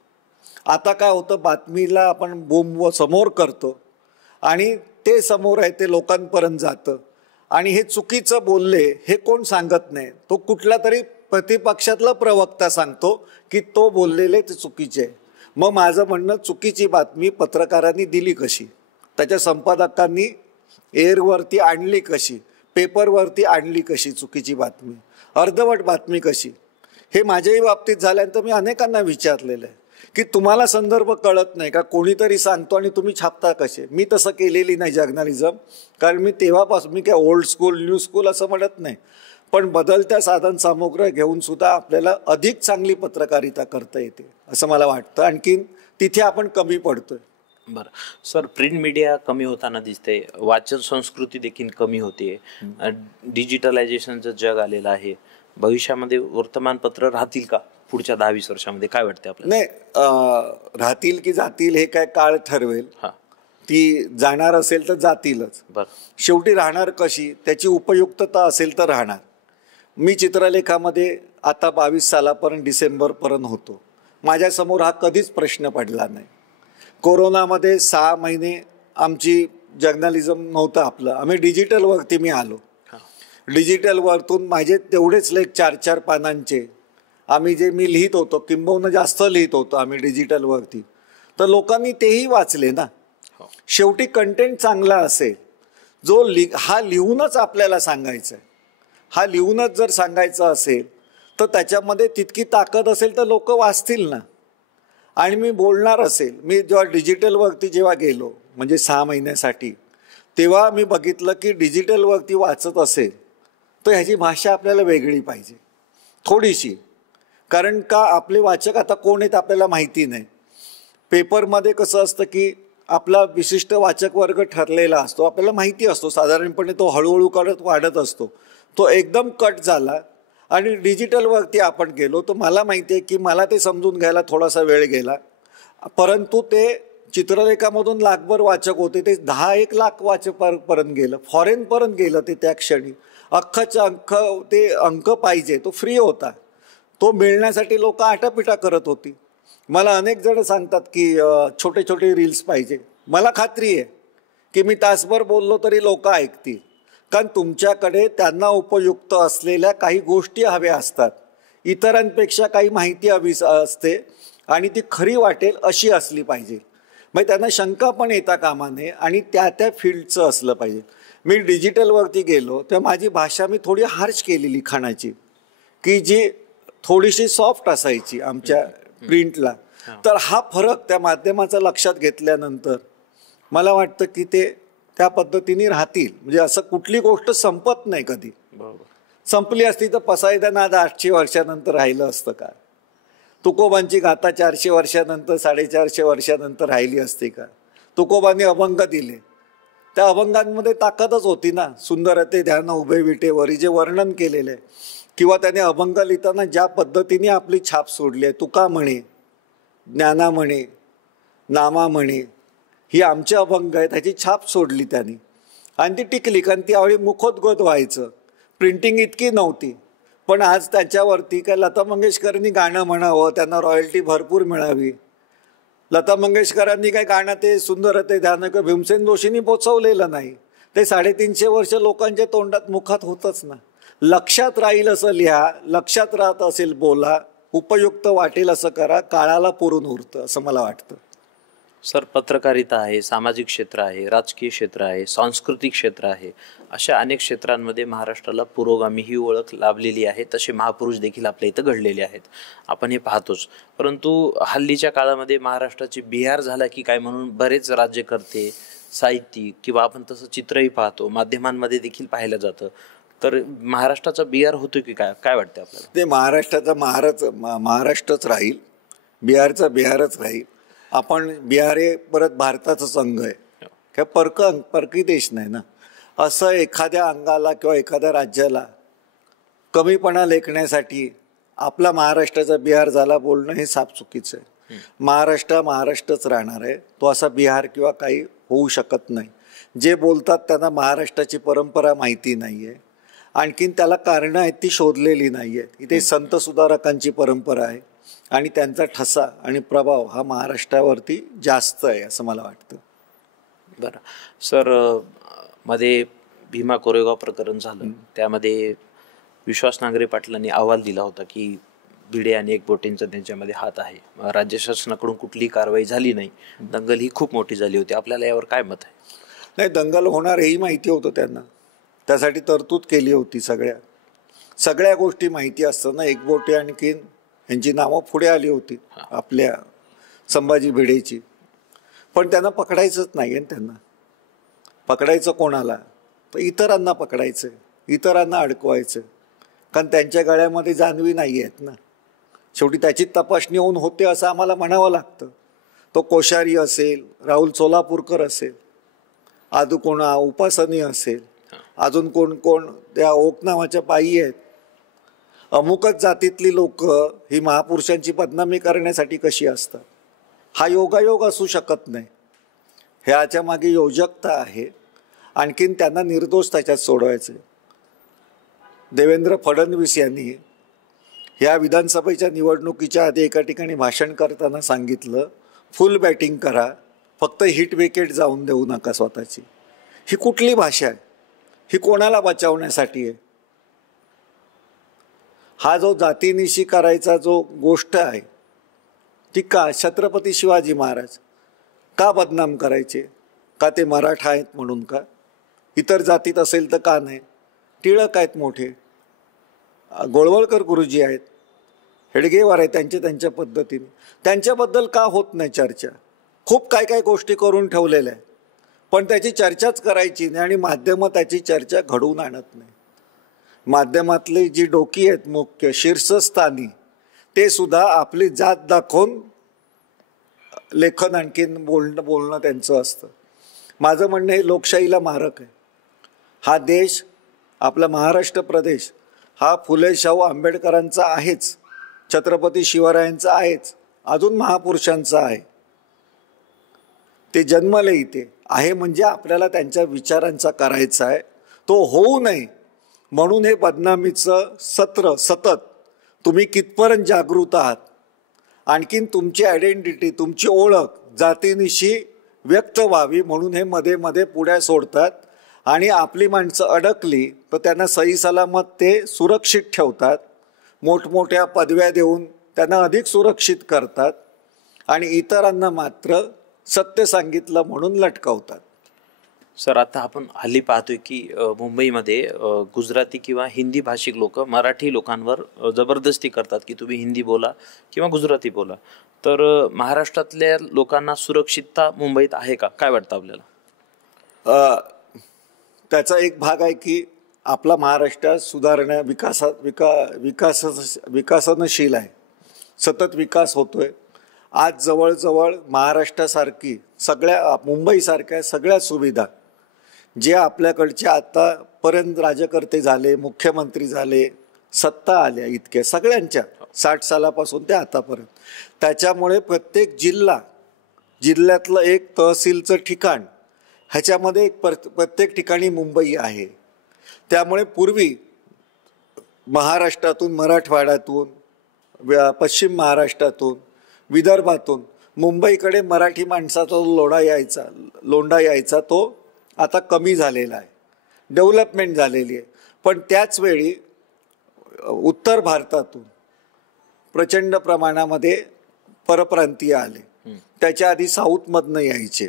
आता काय होतं, बातमीला आपण बोंब समोर करतो आणि ते समोर आहे ते लोकांपर्यंत जातं आणि हे चुकीचं बोलले हे कोण सांगत नाही. तो कुठला तरी प्रतिपक्षातला प्रवक्ता सांगतो की तो बोललेले ते चुकीचे आहे. मग माझं म्हणणं, चुकीची बातमी पत्रकारांनी दिली कशी, त्याच्या संपादकांनी एअरवरती आणली कशी, पेपरवरती आणली कशी चुकीची बातमी, अर्धवट बातमी कशी. हे माझ्याही बाबतीत झाल्यानंतर मी अनेकांना विचारलेलं आहे की तुम्हाला संदर्भ कळत नाही का, कोणीतरी सांगतो आणि तुम्ही छापता कसे. मी तसं केलेली नाही जर्नलिझम, कारण मी तेव्हापासून, मी काय ओल्ड स्कूल न्यू स्कूल असं म्हणत नाही, पण बदलत्या साधन सामुग्री घेऊन सुद्धा आपल्याला अधिक चांगली पत्रकारिता करता येते असं मला वाटतं. आणखीन तिथे आपण कमी पडतोय. बरं सर, प्रिंट मीडिया कमी होताना दिसते, वाचन संस्कृती देखील कमी होते, डिजिटलायझेशनचं जग आलेलं आहे. भविष्यामध्ये वर्तमानपत्र राहतील का पुढच्या 10-20 वर्षामध्ये, काय वाटते आपल्याला? नाही, राहतील की जातील हे काय काळ ठरवेल. ती जाणार असेल तर जातीलच. शेवटी राहणार कशी, त्याची उपयुक्तता असेल तर राहणार. मी चित्रलेखामध्ये आता 22 सालापर्यंत डिसेंबरपर्यंत होतो. माझ्यासमोर हा कधीच प्रश्न पडला नाही. कोरोनामध्ये 6 महिने आमची जर्नलिझम नव्हतं आपलं, आम्ही डिजिटलवरती मी आलो. डिजिटलवरतून माझे तेवढेच लेख 4-4 पानांचे आम्ही जे मी लिहित होतो, किंबहुना जास्त लिहित होतो आम्ही डिजिटलवरती, तर लोकांनी तेही वाचले ना. शेवटी कंटेंट चांगला असेल, जो हा लिहूनच आपल्याला सांगायचं आहे, हा लिहूनच जर सांगायचं असेल तर त्याच्यामध्ये तितकी ताकद असेल तर लोक वाचतील ना. आणि मी बोलणार असेल, मी जेव्हा डिजिटलवरती जेव्हा गेलो म्हणजे 6 महिन्यासाठी, तेव्हा मी बघितलं की डिजिटलवरती वाचत असेल तर ह्याची भाषा आपल्याला वेगळी पाहिजे थोडीशी. कारण का, आपले वाचक आता कोण आहेत आपल्याला माहिती नाही. पेपरमध्ये कसं असतं की आपला विशिष्ट वाचक वर्ग ठरलेला असतो, आपल्याला माहिती असतो साधारणपणे, तो हळूहळू करत वाढत असतो. तो एकदम कट झाला आणि डिजिटलवरती आपण गेलो तर मला माहिती आहे की मला ते समजून घ्यायला थोडासा वेळ गेला. परंतु ते चित्रलेखामधून लाखभर वाचक होते, ते 10-1 लाख वाचकांपर्यंत गेलं, फॉरेनपर्यंत गेलं ते त्या क्षणी. अख्खाच्या अख्ख ते अंक पाहिजे, तो फ्री होता, तो मिळण्यासाठी लोक आटापिटा करत होती. मला अनेक जण सांगतात की छोटे छोटे रील्स पाहिजे. मला खात्री आहे की मी तासभर बोललो तरी लोक ऐकतील, कारण तुमच्याकडे त्यांना उपयुक्त असलेल्या काही गोष्टी हव्या असतात, इतरांपेक्षा काही माहिती हवी असते आणि ती खरी वाटेल अशी असली पाहिजे. मग त्यांना शंका पण येता कामा नये आणि त्या फील्डचं असलं पाहिजे. मी डिजिटलवरती गेलो तेव्हा माझी भाषा मी थोडी हार्श केली लिखाणाची, की जी थोडीशी सॉफ्ट असायची आमच्या प्रिंटला. तर हा फरक त्या माध्यमाचा लक्षात घेतल्यानंतर मला वाटतं की ते त्या पद्धतीने राहतील. म्हणजे असं कुठली गोष्ट संपत नाही कधी. संपली असती तर पसायदा नाद 800 वर्षानंतर राहिलं असतं का? तुकोबांची गाथा 400 वर्षानंतर 450 वर्षानंतर राहिली असते का? तुकोबांनी अभंग दिले, त्या अभंगांमध्ये ताकदच होती ना. सुंदरते ध्यान उभे विटेवरी जे वर्णन केलेलं आहे, किंवा त्याने अभंग लिहिताना ज्या पद्धतीने आपली छाप सोडली आहे, तुका म्हणे, ज्ञाना म्हणे, नामा म्हणे, ही आमचे अभंग आहेत, ह्याची छाप सोडली त्यांनी आणि ती टिकली. कारण त्यावेळी मुखोद्गत व्हायचं, प्रिंटिंग इतकी नव्हती. पण आज त्याच्यावरती काय लता मंगेशकरांनी गाणं म्हणावं, त्यांना रॉयल्टी भरपूर मिळावी. लता मंगेशकरांनी काय गाणं ते सुंदरते ध्यान किंवा भीमसेन जोशींनी पोचवलेलं नाही. ते 350 वर्ष लोकांच्या तोंडात मुखात होतच ना. लक्षात राहील असं लिहा, लक्षात राहत असेल बोला, उपयुक्त वाटेल असं करा, काळाला पुरून उरतं असं मला वाटतं. सर, पत्रकारिता आहे, सामाजिक क्षेत्र आहे, राजकीय क्षेत्र आहे, सांस्कृतिक क्षेत्र आहे, अशा अनेक क्षेत्रांमध्ये महाराष्ट्राला पुरोगामी ही ओळख लाभलेली आहे. तसे महापुरुष देखील आपल्या इथं घडलेले आहेत, आपण हे पाहतोच. परंतु हल्लीच्या काळामध्ये महाराष्ट्राची बिहार झाला की काय म्हणून बरेच राज्यकर्ते, साहित्यिक किंवा आपण तसं चित्रही पाहतो, माध्यमांमध्ये देखील पाहिलं जातं. तर महाराष्ट्राचा बिहार होतो की काय, काय वाटतं आपल्याला? ते महाराष्ट्राचा महाराष्ट्रच राहील, बिहारचा बिहारच राहील. आपण बिहार हे परत भारताचाच अंग आहे, काय परकी देश नाही ना. असं एखाद्या अंगाला किंवा एखाद्या राज्याला कमीपणा लेखण्यासाठी आपला महाराष्ट्राचा बिहार झाला बोलणं हे साफ चुकीचं आहे. महाराष्ट्रच राहणार आहे, तो असा बिहार किंवा काही होऊ शकत नाही. जे बोलतात त्यांना महाराष्ट्राची परंपरा माहिती नाही आहे, आणखीन त्याला कारणं आहेत ती शोधलेली नाही आहेत. इथे संत सुधारकांची परंपरा आहे आणि त्यांचा ठसा आणि प्रभाव हा महाराष्ट्रावरती जास्त आहे असं मला वाटतं. बरं सर, मध्ये भीमा कोरेगाव प्रकरण झालं, त्यामध्ये विश्वास नांगरे पाटलांनी अहवाल दिला होता की भिडे आणि एकबोटेंचा त्यांच्यामध्ये हात आहे. राज्य शासनाकडून कुठलीही कारवाई झाली नाही, दंगल ही खूप मोठी झाली होती. आपल्याला यावर काय मत आहे? नाही, दंगल होणार हेही माहिती होतं त्यांना, त्यासाठी तरतूद केली होती. सगळ्या गोष्टी माहिती असताना एकबोटे आणखीन यांची नावं पुढे आली होती आपल्या संभाजी भिडेची. पण त्यांना पकडायचंच नाही आहे. त्यांना पकडायचं कोणाला? तर इतरांना पकडायचं, इतरांना अडकवायचं, कारण त्यांच्या गळ्यामध्ये जाणवी नाही आहेत ना. शेवटी त्याची तपासणी होऊन होते असं आम्हाला म्हणावं लागतं. तो कोश्यारी असेल, राहुल सोलापूरकर असेल, आदुकोणा उपासनी असेल, अजून कोण त्या ओक नावाच्या बाई आहेत. अमुकच जातीतली लोक ही महापुरुषांची बदनामी करण्यासाठी कशी असतात? हा योगायोग असू शकत नाही. ह्याच्या मागे योजकता आहे. आणखीन त्यांना निर्दोष त्याच्यात सोडवायचं. देवेंद्र फडणवीस यांनी ह्या विधानसभेच्या निवडणुकीच्या आधी एका ठिकाणी भाषण करताना सांगितलं, फुल बॅटिंग करा, फक्त हिट विकेट जाऊन देऊ नका स्वतःची. ही कुठली भाषा आहे? ही कोणाला बचावण्यासाठी आहे? हा जो जातीनिशी करायचा जो गोष्ट आहे ती का छत्रपती शिवाजी महाराज का बदनाम करायचे? का ते मराठा आहेत म्हणून का? इतर जातीत असेल तर का नाही? टिळक आहेत मोठे, गोळवळकर गुरुजी आहेत, हेडगेवार आहेत, त्यांच्या पद्धतीने. त्यांच्याबद्दल का होत नाही चर्चा? खूप काय गोष्टी करून ठेवलेल्या आहेत, पण त्याची चर्चाच करायची नाही आणि माध्यमं त्याची चर्चा घडवून आणत नाही. माध्यमातली जी डोकी आहेत मुख्य शीर्षस्थानी, ते सुद्धा आपली जात दाखवून लेखन आणखीन बोलणं त्यांचं असतं. माझं म्हणणं हे लोकशाहीला मारक आहे. हा देश, आपला महाराष्ट्र प्रदेश हा फुले शाहू आंबेडकरांचा आहेच, छत्रपती शिवरायांचा आहेच, अजून महापुरुषांचा आहे. ते जन्मले इथे आहे म्हणजे आपल्याला त्यांच्या विचारांचा करायचा आहे. तो होऊ नये म्हणून हे बदनामीचं सत्र सतत तुम्ही कितपर्यंत जागृत आहात, आणखीन तुमची आयडेंटिटी, तुमची ओळख जातीनिशी व्यक्त व्हावी म्हणून हे मध्ये मध्ये पुढ्या सोडतात. आणि आपली माणसं अडकली तर त्यांना सही सलामत ते सुरक्षित ठेवतात, मोठमोठ्या पदव्या देऊन त्यांना अधिक सुरक्षित करतात आणि इतरांना मात्र सत्य सांगितलं म्हणून लटकवतात. सर, आता आपण हल्ली पाहतोय की मुंबईमध्ये गुजराती किंवा हिंदी भाषिक लोक मराठी लोकांवर जबरदस्ती करतात की तुम्ही हिंदी बोला किंवा गुजराती बोला. तर महाराष्ट्रातल्या लोकांना सुरक्षितता मुंबईत आहे का? काय वाटतं आपल्याला? त्याचा एक भाग आहे की आपला महाराष्ट्र सुधारणा विकासनशील आहे, सतत विकास होतोय. आज जवळजवळ महाराष्ट्रासारखी मुंबईसारख्या सगळ्या सुविधा जे आपल्याकडचे आतापर्यंत राजकर्ते झाले, मुख्यमंत्री झाले, सत्ता आल्या इतक्या सगळ्यांच्या 60 सालापासून ते आतापर्यंत, त्याच्यामुळे प्रत्येक जिल्ह्यातलं एक तहसीलचं ठिकाण, ह्याच्यामध्ये एक प्रत्येक ठिकाणी मुंबई आहे. त्यामुळे पूर्वी महाराष्ट्रातून, मराठवाड्यातून, पश्चिम महाराष्ट्रातून, विदर्भातून मुंबईकडे मराठी माणसाचा लोंढा यायचा तो आता कमी झालेला आहे, डेव्हलपमेंट झालेली आहे. पण त्याचवेळी उत्तर भारतातून प्रचंड प्रमाणामध्ये परप्रांतीय आले. त्याच्या आधी साऊथमधनं यायचे,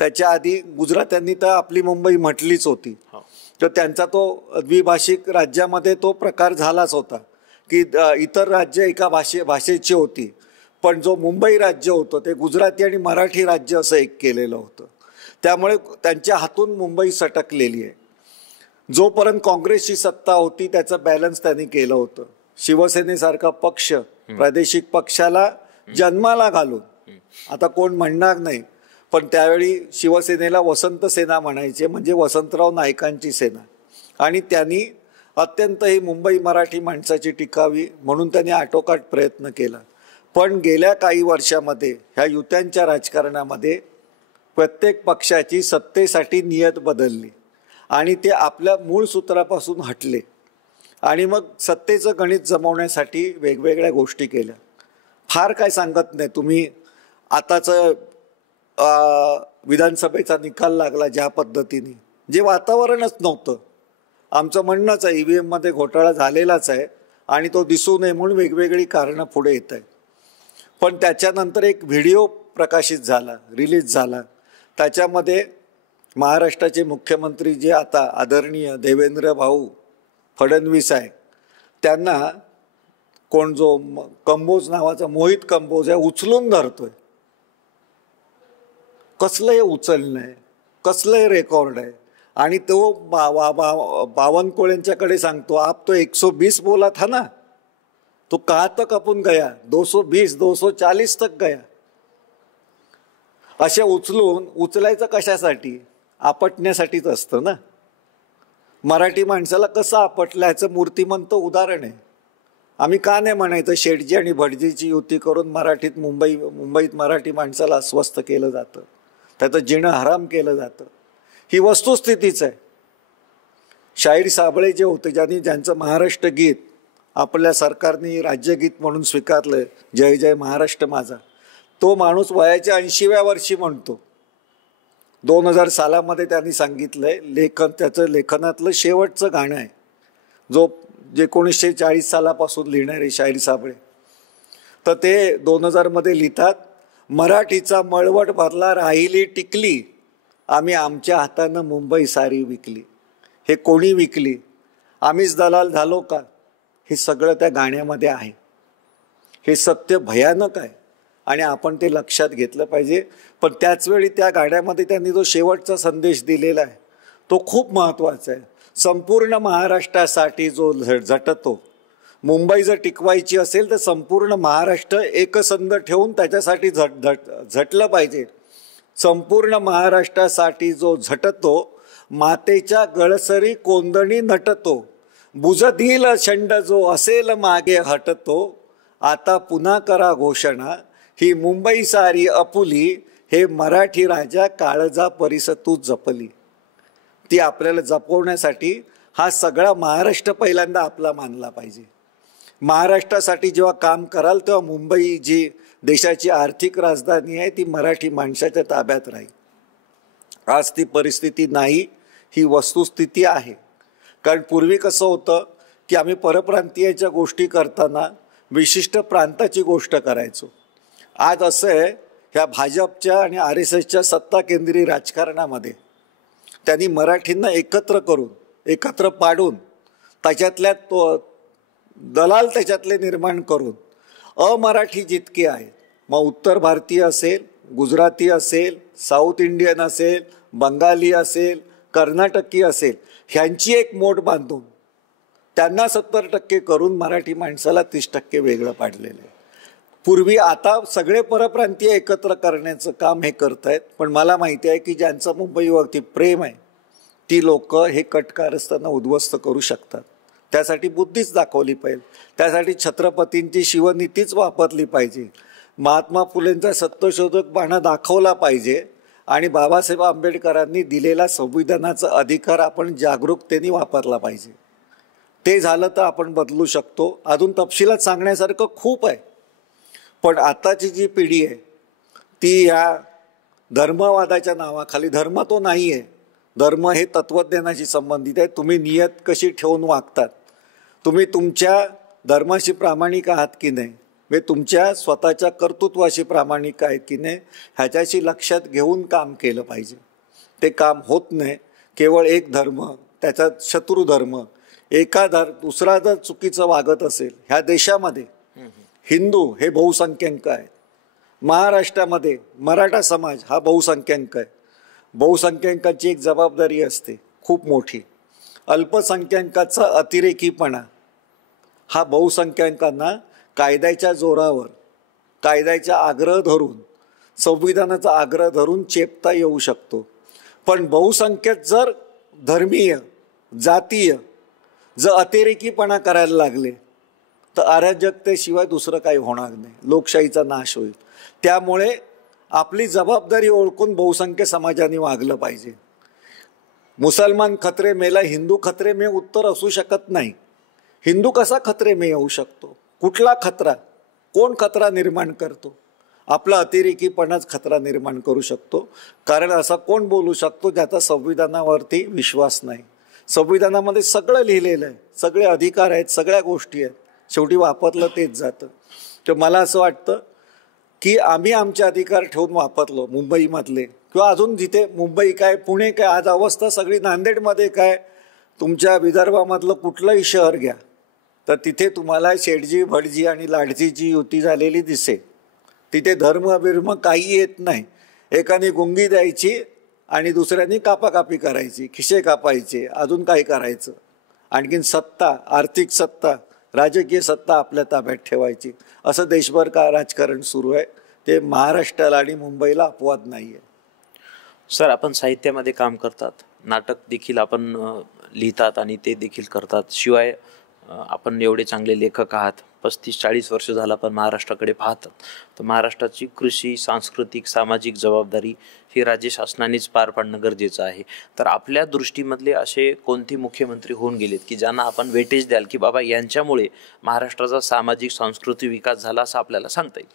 त्याच्या आधी गुजरात्यांनी तर आपली मुंबई म्हटलीच होती. तर त्यांचा तो द्विभाषिक राज्यामध्ये तो प्रकार झालाच होता की इतर राज्य एका भाषेची होती, पण जो मुंबई राज्य होतं ते गुजराती आणि मराठी राज्य असं एक केलेलं होतं. त्यामुळे त्यांच्या हातून मुंबई सटकलेली आहे. जोपर्यंत काँग्रेसची सत्ता होती त्याचं बॅलन्स त्यांनी केलं होतं. शिवसेनेसारखा पक्ष प्रादेशिक पक्षाला जन्माला घालून, आता कोण म्हणणार नाही, पण त्यावेळी शिवसेनेला वसंत सेना म्हणायचे, म्हणजे वसंतराव नाईकांची सेना. आणि त्यांनी अत्यंत ही मुंबई मराठी माणसाची टिकावी म्हणून त्यांनी आटोकाट प्रयत्न केला. पण गेल्या काही वर्षामध्ये ह्या युत्यांच्या राजकारणामध्ये प्रत्येक पक्षाची सत्तेसाठी नियत बदलली आणि ते आपल्या मूळ सूत्रापासून हटले आणि मग सत्तेचं गणित जमवण्यासाठी वेगवेगळ्या गोष्टी केल्या. फार काय सांगत नाही. तुम्ही आताचं विधानसभेचा निकाल लागला ज्या पद्धतीने, जे वातावरणच नव्हतं. आमचं म्हणणंच आहे EVM मध्ये घोटाळा झालेलाच आहे आणि तो दिसू नये म्हणून वेगवेगळी कारणं पुढे येत आहेत. पण त्याच्यानंतर एक व्हिडिओ प्रकाशित झाला, रिलीज झाला. त्याच्यामध्ये महाराष्ट्राचे मुख्यमंत्री जे आता आदरणीय देवेंद्र भाऊ फडणवीस आहे, त्यांना कोण जो कंबोज नावाचा मोहित कंबोज आहे उचलून धरतोय. कसलं हे उचलणं आहे, कसलं हे रेकॉर्ड आहे. आणि तो बावनकुळेंच्याकडे सांगतो, आप तो 120 बोला था ना, तो कहाँ तक अपन गया, 220 240 तक गया. असे उचलायचं कशासाठी? आपटण्यासाठीच असतं ना. मराठी माणसाला कसं आपटल्याचं मूर्तिमंत उदाहरण आहे. आम्ही का नाही म्हणायचं शेटजी आणि भटजीची युती करून मुंबईत मराठी माणसाला अस्वस्थ केलं जातं, त्याचं जिणं हराम केलं जातं. ही वस्तुस्थितीच आहे. शाहीर साबळे जे होते, ज्यांचं महाराष्ट्र गीत आपल्या सरकारने राज्यगीत म्हणून स्वीकारलं, जय जय महाराष्ट्र माझा, तो माणूस वयाच्या 80व्या वर्षी म्हणतो. 2000 सालामध्ये त्यांनी सांगितलंय, त्याचं लेखनातलं शेवटचं गाणं आहे, जो 1940 सालापासून लिहिणारे शाहीर साबळे. तर ते 2000 मध्ये लिहितात, मराठीचा मळवट भरला राहिली टिकली, आम्ही आमच्या हातानं मुंबई सारी विकली. हे कोणी विकली? आम्हीच दलाल झालो का? हे सगळं त्या गाण्यामध्ये आहे. हे सत्य भयानक आहे आणि आपण ते लक्षात घेतलं पाहिजे. पण त्याचवेळी त्या गाण्यामध्ये त्यांनी जो शेवटचा संदेश दिलेला आहे तो खूप महत्त्वाचा आहे. संपूर्ण महाराष्ट्रासाठी जो झटतो, मुंबई जर टिकवायची असेल तर संपूर्ण महाराष्ट्र एकसंध ठेवून त्याच्यासाठी झटलं पाहिजे. संपूर्ण महाराष्ट्रासाठी जो झटतो, मातेच्या गळसरी कोंदणी नटतो, बुजधील शंड जो असेल मागे हटतो, आता पुन्हा करा घोषणा, ही मुंबई सारी अपुली, हे मराठी राजा काळजा परिस तू जपली. ती आपल्याला जपवण्यासाठी हा सगळा महाराष्ट्र पहिल्यांदा आपला मानला पाहिजे. महाराष्ट्रासाठी जेव्हा काम कराल तेव्हा मुंबई जी देशाची आर्थिक राजधानी आहे ती मराठी माणसाच्या ताब्यात राहील. आज ती परिस्थिती नाही, ही वस्तुस्थिती आहे. कारण पूर्वी कसं होतं की आम्ही परप्रांतीयाच्या गोष्टी करताना विशिष्ट प्रांताची गोष्ट करायचो. आज असं आहे, ह्या भाजपच्या आणि RSSच्या सत्ता केंद्रीय राजकारणामध्ये त्यांनी मराठींना एकत्र पाडून त्याच्यातल्या दलाल त्याच्यातले निर्माण करून अमराठी जितके आहेत, मग उत्तर भारतीय असेल, गुजराती असेल, साऊथ इंडियन असेल, बंगाली असेल, कर्नाटकी असेल, ह्यांची एक मोठ बांधून त्यांना 70% करून मराठी माणसाला 30% वेगळं पाडलेलं आहे. पूर्वी आता सगळे परप्रांतीय एकत्र करण्याचं काम हे करत आहेत. पण मला माहिती आहे की ज्यांचं मुंबईवरती प्रेम आहे ती लोक हे कट कारस्थानं उद्ध्वस्त करू शकतात. त्यासाठी बुद्धीच दाखवली पाहिजे, त्यासाठी छत्रपतींची शिवनीतीच वापरली पाहिजे, महात्मा फुलेंचा सत्यशोधक बाणा दाखवला पाहिजे आणि बाबासाहेब आंबेडकरांनी दिलेला संविधानाचा अधिकार आपण जागरूकतेने वापरला पाहिजे. ते झालं तर आपण बदलू शकतो. अजून तपशिलात सांगण्यासारखं खूप आहे, पण आताची जी पिढी आहे ती या धर्मवादाच्या नावाखाली, धर्म तो नाही आहे, धर्म हे तत्त्वज्ञानाशी संबंधित आहे. तुम्ही नियत कशी ठेवून वागतात, तुम्ही तुमच्या धर्माशी प्रामाणिक आहात की नाही, वे तुमच्या स्वतःच्या कर्तृत्वाशी प्रामाणिक आहेत की नाही, ह्याच्याशी लक्षात घेऊन काम केलं पाहिजे. ते काम होत नाही. केवळ एक धर्म, त्याच्यात शत्रू धर्म, दुसरा जर चुकीचं वागत असेल. ह्या देशामध्ये हिंदू हे बहुसंख्याक आहेत. महाराष्ट्रामध्ये मराठा समाज हा बहुसंख्याक आहे. बहुसंख्याकांची एक जबाबदारी असते खूप मोठी. अल्पसंख्याकाचा अतिरेकीपणा हा बहुसंख्याकांना कायद्याच्या जोरावर, कायद्याचा आग्रह धरून, संविधानाचा आग्रह धरून चेपता येऊ शकतो. पण बहुसंख्यक जर धर्मीय, जातीय जर अतिरेकीपणा करायला लागले तर अराजकतेशिवाय दुसरं काही होणार नाही, लोकशाहीचा नाश होईल. त्यामुळे आपली जबाबदारी ओळखून बहुसंख्य समाजाने वागलं पाहिजे. मुसलमान खतरे मेला, हिंदू खतरे में उत्तर असू शकत नाही. हिंदू कसा खतरे में येऊ शकतो? कुठला खतरा? कोण खतरा निर्माण करतो? आपला अतिरेकीपणाच खतरा निर्माण करू शकतो. कारण असा कोण बोलू शकतो ज्याचा संविधानावरती विश्वास नाही? संविधानामध्ये सगळं लिहिलेलं आहे, सगळे अधिकार आहेत, सगळ्या गोष्टी आहेत, शेवटी वापरलं तेच जातं. तर मला असं वाटतं की आम्ही आमचे अधिकार ठेवून वापरलो. मुंबईमधले किंवा अजून जिथे मुंबई काय, पुणे काय, आज अवस्था सगळी नांदेडमध्ये काय, तुमच्या विदर्भामधलं कुठलंही शहर घ्या तर तिथे तुम्हाला शेठजी, भटजी आणि लाडजीची युती झालेली दिसेल. तिथे धर्म बिर्म काही येत नाही. एकाने गुंगी द्यायची आणि दुसऱ्यांनी कापाकापी करायची, खिसे कापायचे, अजून काय करायचं. आणखीन सत्ता, आर्थिक सत्ता, राजकीय सत्ता आपल्या ताब्यात ठेवायची. असं देशभर का राजकारण सुरू आहे. ते महाराष्ट्राला आणि मुंबईला अपवाद नाही आहे. सर, आपण साहित्यामध्ये काम करतात, नाटक देखील आपण लिहितात आणि ते देखील करतात. शिवाय आपण एवढे चांगले लेखक आहात, 35-40 वर्ष झालं आपण महाराष्ट्राकडे पाहतात. तर महाराष्ट्राची कृषी, सांस्कृतिक, सामाजिक जबाबदारी ही राज्य शासनानेच पार पाडणं गरजेचं आहे. तर आपल्या दृष्टीमधले असे कोणते मुख्यमंत्री होऊन गेलेत की ज्यांना आपण वेटेज द्याल की बाबा यांच्यामुळे महाराष्ट्राचा सामाजिक सांस्कृतिक विकास झाला असं आपल्याला सांगता येईल?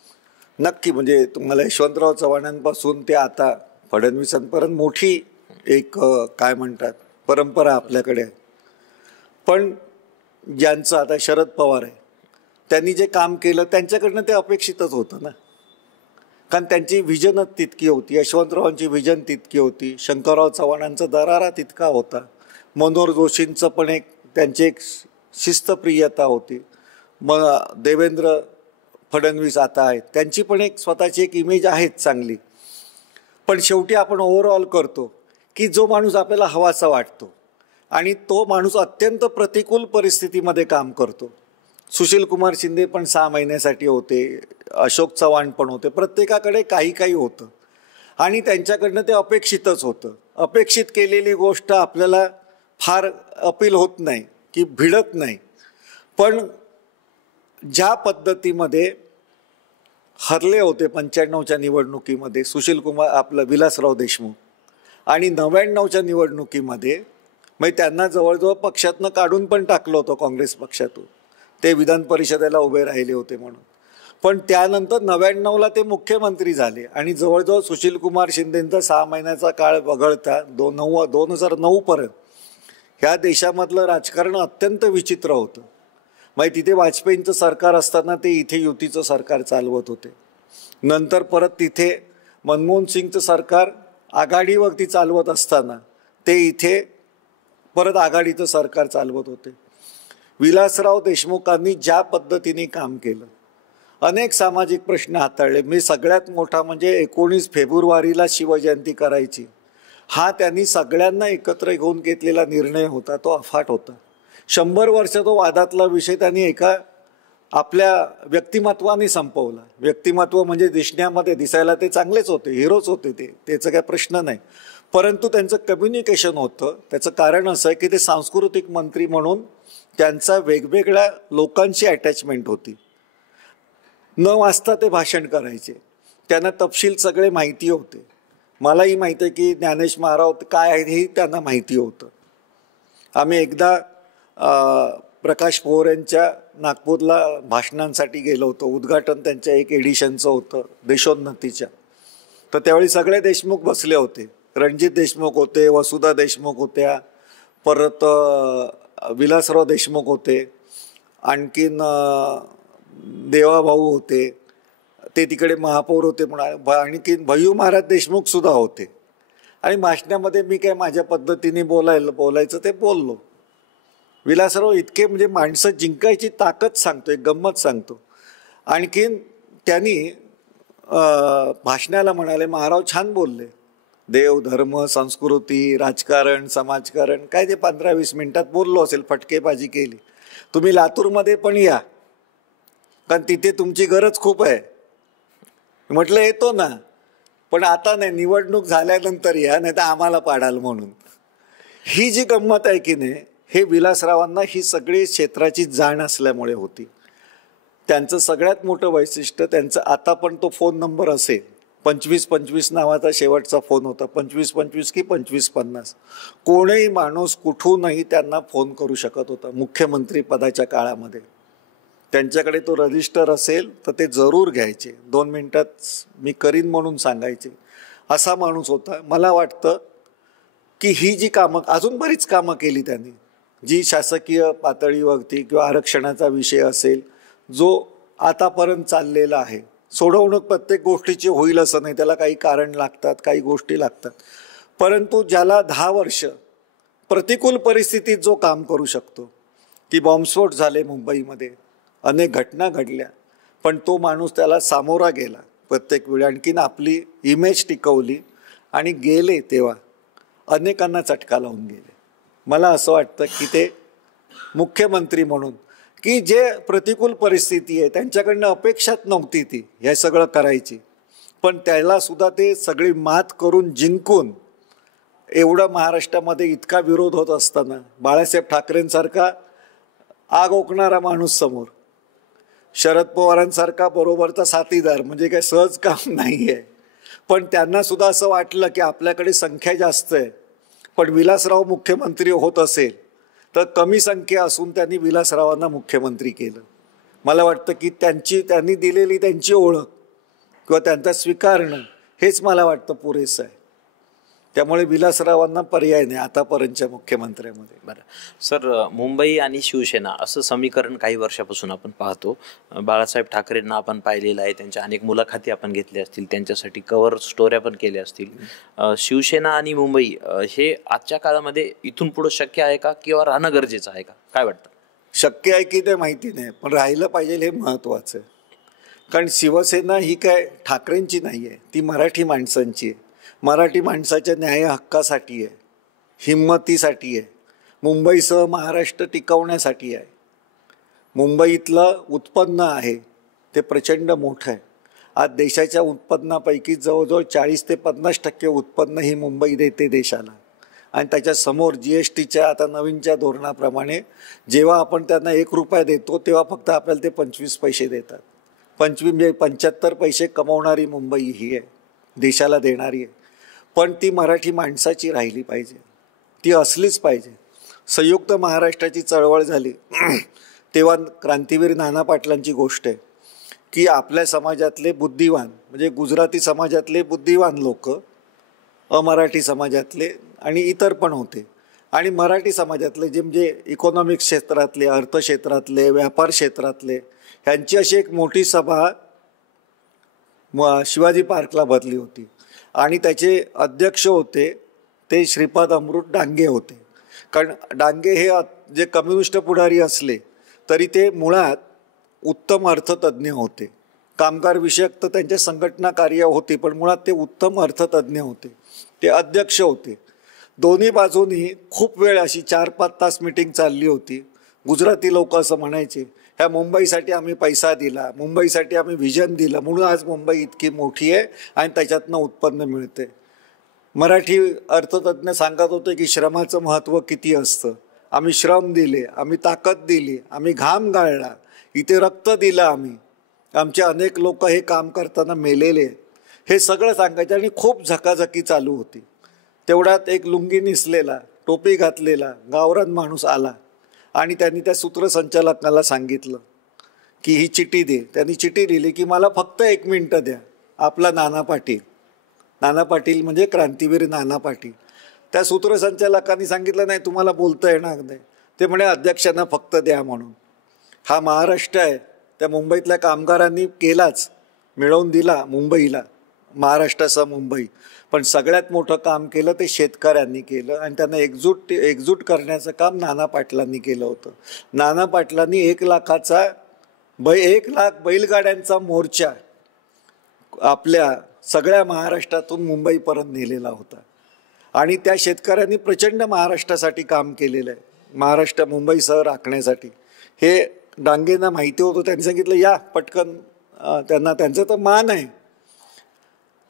नक्की. म्हणजे तुम्हाला यशवंतराव चव्हाणांपासून ते आता फडणवीसांपर्यंत मोठी एक काय म्हणतात परंपरा आपल्याकडे आहे. पण ज्यांचं आता शरद पवार आहे, त्यांनी जे काम केलं त्यांच्याकडनं ते अपेक्षितच होतं ना. कारण त्यांची व्हिजनच तितकी होती, यशवंतरावांची व्हिजन तितकी होती, शंकरराव चव्हाणांचा दरारा तितका होता, मनोहर जोशींचं पण एक त्यांची एक शिस्तप्रियता होती, मग देवेंद्र फडणवीस आता आहेत, त्यांची पण एक स्वतःची एक इमेज आहेच चांगली. पण शेवटी आपण ओव्हरऑल करतो की जो माणूस आपल्याला हवासा वाटतो आणि तो माणूस अत्यंत प्रतिकूल परिस्थितीमध्ये काम करतो. सुशील कुमार शिंदे पण 6 महिन्यासाठी होते, अशोक चव्हाण पण होते, प्रत्येकाकडे काही काही होतं आणि त्यांच्याकडनं ते अपेक्षितच होतं. अपेक्षित केलेली गोष्ट आपल्याला फार अपील होत नाही की भिडत नाही. पण ज्या पद्धतीमध्ये हरले होते 95च्या निवडणुकीमध्ये सुशील कुमार विलासराव देशमुख आणि 99च्या निवडणुकीमध्ये म्हणजे त्यांना जवळजवळ पक्षातनं काढून पण टाकलं होतं काँग्रेस पक्षातून, ते विधान परिषदेला उभे राहिले होते म्हणून. पण त्यानंतर 99ला ते मुख्यमंत्री झाले आणि जवळजवळ सुशील कुमार शिंदेंचा 6 महिन्याचा काळ वगळता 2009पर्यंत ह्या देशामधलं राजकारण अत्यंत विचित्र होतं. म्हणजे तिथे वाजपेयींचं सरकार असताना ते इथे युतीचं सरकार चालवत होते. नंतर परत तिथे मनमोहन सिंगचं सरकार आघाडीवरती चालवत असताना ते इथे परत आघाडीचं सरकार चालवत होते. विलासराव देशमुखांनी ज्या पद्धतीने काम केलं, अनेक सामाजिक प्रश्न हाताळले. मी सगळ्यात मोठा म्हणजे 19 फेब्रुवारीला शिवजयंती करायची, हा त्यांनी सगळ्यांना एकत्र घेऊन घेतलेला निर्णय होता, तो अफाट होता. 100 वर्ष तो वादातला विषय त्यांनी एका आपल्या व्यक्तिमत्वाने संपवला. व्यक्तिमत्व म्हणजे दिसण्यामध्ये दिसायला ते चांगलेच होते, हिरोच होते, त्याचा काही प्रश्न नाही. परंतु त्यांचं कम्युनिकेशन होतं. त्याचं कारण असं आहे की ते सांस्कृतिक मंत्री म्हणून त्यांचा वेगवेगळ्या लोकांची अटॅचमेंट होती. न वाचता ते भाषण करायचे. त्यांना तपशील सगळे माहिती होते. मलाही माहिती आहे की ज्ञानेश महाराज काय आहे हेही त्यांना माहिती होतं. आम्ही एकदा प्रकाश पोहर यांच्या नागपूरला भाषणांसाठी गेलो होतो. उद्घाटन त्यांच्या एक एडिशनचं होतं देशोन्नतीच्या. तर त्यावेळी सगळे देशमुख बसले होते. रणजित देशमुख होते, वसुधा देशमुख होत्या, परत विलासराव देशमुख होते, आणखीन देवाभाऊ होते, ते तिकडे महापौर होते म्हणून, आणखीन भय्यू महाराज देशमुख सुद्धा होते. आणि भाषणामध्ये मी काय माझ्या पद्धतीने बोलायचं ते बोललो. विलासराव इतके म्हणजे माणसं जिंकायची ताकद सांगतो, एक गंमत सांगतो. आणखीन त्यांनी भाषणाला म्हणाले, महाराज छान बोलले, देव धर्म संस्कृती राजकारण समाजकारण काय ते 15-20 मिनिटात बोललो असेल, फटकेबाजी केली. तुम्ही लातूरमध्ये पण या, कारण तिथे तुमची गरज खूप आहे. म्हटलं येतो ना, पण आता नाही, निवडणूक झाल्यानंतर या, नाही तर आम्हाला पाडाल म्हणून. ही जी गंमत आहे की नाही, हे विलासरावांना ही सगळी क्षेत्राची जाण असल्यामुळे होती. त्यांचं सगळ्यात मोठं वैशिष्ट्य, त्यांचं आता पण तो फोन नंबर असेल, 2525 नावाचा शेवटचा फोन होता, 2525 की 2550. कोणीही माणूस कुठूनही त्यांना फोन करू शकत होता. मुख्यमंत्री पदाच्या काळामध्ये त्यांच्याकडे तो रजिस्टर असेल तर ते जरूर घ्यायचे, 2 मिनिटात मी करीन म्हणून सांगायचे. असा माणूस होता. मला वाटतं की ही जी कामं, अजून बरीच कामं केली त्यांनी, जी शासकीय पातळीवरती किंवा आरक्षणाचा विषय असेल जो आतापर्यंत चाललेला आहे. सोडवणूक प्रत्येक गोष्टीची होईल असं नाही, त्याला काही कारण लागतात, काही गोष्टी लागतात. परंतु ज्याला 10 वर्ष प्रतिकूल परिस्थितीत जो काम करू शकतो, की बॉम्बस्फोट झाले मुंबईमध्ये, अनेक घटना घडल्या, पण तो माणूस त्याला सामोरा गेला प्रत्येक वेळी, आणखीन आपली इमेज टिकवली आणि गेले तेव्हा अनेकांना चटका लावून गेले. मला असं वाटतं की ते मुख्यमंत्री म्हणून, की जे प्रतिकूल परिस्थिती आहे त्यांच्याकडनं अपेक्षाच नव्हती ती हे सगळं करायची, पण त्याला सुद्धा ते सगळी मात करून जिंकून, एवढं महाराष्ट्रामध्ये इतका विरोध होत असताना बाळासाहेब ठाकरेंसारखा आग ओकणारा माणूस समोर, शरद पवारांसारखा बरोबरचा साथीदार, म्हणजे काय सहज काम नाही आहे. पण त्यांना सुद्धा असं वाटलं की आपल्याकडे संख्या जास्त आहे, पण विलासराव मुख्यमंत्री होत असेल तर कमी संख्या असून त्यांनी विलासरावांना मुख्यमंत्री केलं. मला वाटतं की त्यांनी दिलेली त्यांची ओळख किंवा त्यांचा स्वीकारणं हेच मला वाटतं पुरेसं आहे. त्यामुळे विलासरावांना पर्याय नाही आतापर्यंतच्या मुख्यमंत्र्यामध्ये. बरं सर, मुंबई आणि शिवसेना असं समीकरण काही वर्षापासून आपण पाहतो. बाळासाहेब ठाकरेंना आपण पाहिलेलं आहे, त्यांच्या अनेक मुलाखती आपण घेतल्या असतील, त्यांच्यासाठी कव्हर स्टोऱ्या पण केल्या असतील. शिवसेना आणि मुंबई हे आजच्या काळामध्ये इथून पुढे शक्य आहे का, किंवा राहणं गरजेचं आहे का, काय वाटतं? शक्य आहे की ते माहिती नाही, पण राहिलं पाहिजे हे महत्त्वाचं आहे. कारण शिवसेना ही काय ठाकरेंची नाही आहे, ती मराठी माणसांची आहे. मराठी माणसाच्या न्याय हक्कासाठी आहे, हिंमतीसाठी आहे, मुंबईसह महाराष्ट्र टिकवण्यासाठी आहे. मुंबईतलं उत्पन्न आहे ते प्रचंड मोठं आहे. आज देशाच्या उत्पन्नापैकी जवळजवळ 40 ते 50% उत्पन्न ही मुंबई देते देशाला. आणि त्याच्यासमोर GSTच्या आता नवीनच्या धोरणाप्रमाणे जेव्हा आपण त्यांना 1 रुपया देतो तेव्हा फक्त आपल्याला ते 25 पैसे देतात. 75 पैसे कमवणारी मुंबई ही आहे, देशाला देणारी आहे. पण ती मराठी माणसाची राहिली पाहिजे, ती असलीच पाहिजे. संयुक्त महाराष्ट्राची चळवळ झाली तेव्हा क्रांतीवीर नाना पाटलांची गोष्ट आहे की आपल्या समाजातले बुद्धिवान, म्हणजे गुजराती समाजातले बुद्धिवान लोक, अमराठी समाजातले आणि इतर पण होते, आणि मराठी समाजातले जे म्हणजे इकॉनॉमिक्स क्षेत्रातले, अर्थक्षेत्रातले, व्यापार क्षेत्रातले, ह्यांची अशी एक मोठी सभा शिवाजी पार्कला भरली होती. आणि त्याचे अध्यक्ष होते ते श्रीपाद अमृत डांगे होते. कारण डांगे हे जे कम्युनिस्ट पुढारी असले तरी ते मुळात उत्तम अर्थतज्ज्ञ होते. कामगार विषयक तर त्यांच्या संघटना कार्य होती, पण मुळात ते उत्तम अर्थतज्ज्ञ होते. ते अध्यक्ष होते. दोन्ही बाजूंनी खूप वेळ अशी 4-5 तास मीटिंग चालली होती. गुजराती लोक असं म्हणायचे ह्या मुंबईसाठी आम्ही पैसा दिला, मुंबईसाठी आम्ही व्हिजन दिलं, म्हणून आज मुंबई इतकी मोठी आहे आणि त्याच्यातनं उत्पन्न मिळते. मराठी अर्थतज्ञ सांगत होते की श्रमाचं महत्त्व किती असतं. आम्ही श्रम दिले, आम्ही ताकद दिली, आम्ही घाम गाळला, इथे रक्त दिलं आम्ही, आमचे अनेक लोक हे काम करताना मेलेले, हे सगळं सांगायचं. आणि खूप झकाझकी चालू होती. तेवढ्यात एक लुंगी नेसलेला, टोपी घातलेला गावरान माणूस आला आणि त्यांनी त्या सूत्रसंचालकाला सांगितलं की ही चिठी दे. त्यांनी चिठी दिली की मला फक्त 1 मिनिटं द्या. आपला नाना पाटील म्हणजे क्रांतीवीर नाना पाटील. त्या सूत्रसंचालकांनी सांगितलं नाही तुम्हाला बोलता येणार नाही. ते म्हणे अध्यक्षांना फक्त द्या म्हणून. हा महाराष्ट्र आहे, त्या मुंबईतल्या कामगारांनी केलाच, मिळवून दिला मुंबईला, महाराष्ट्राचा मुंबई. पण सगळ्यात मोठं काम केलं ते शेतकऱ्यांनी केलं आणि त्यांना एकजूट करण्याचं काम नाना पाटलांनी केलं होतं. नाना पाटलांनी 1 लाखाचा 1 लाख बैलगाड्यांचा मोर्चा आपल्या सगळ्या महाराष्ट्रातून मुंबईपर्यंत नेलेला होता. आणि त्या शेतकऱ्यांनी प्रचंड महाराष्ट्रासाठी काम केलेलं आहे, महाराष्ट्र मुंबईसह राखण्यासाठी. हे डांगेंना माहिती होतं. त्यांनी सांगितलं या पटकन, त्यांना त्यांचं तर मान आहे.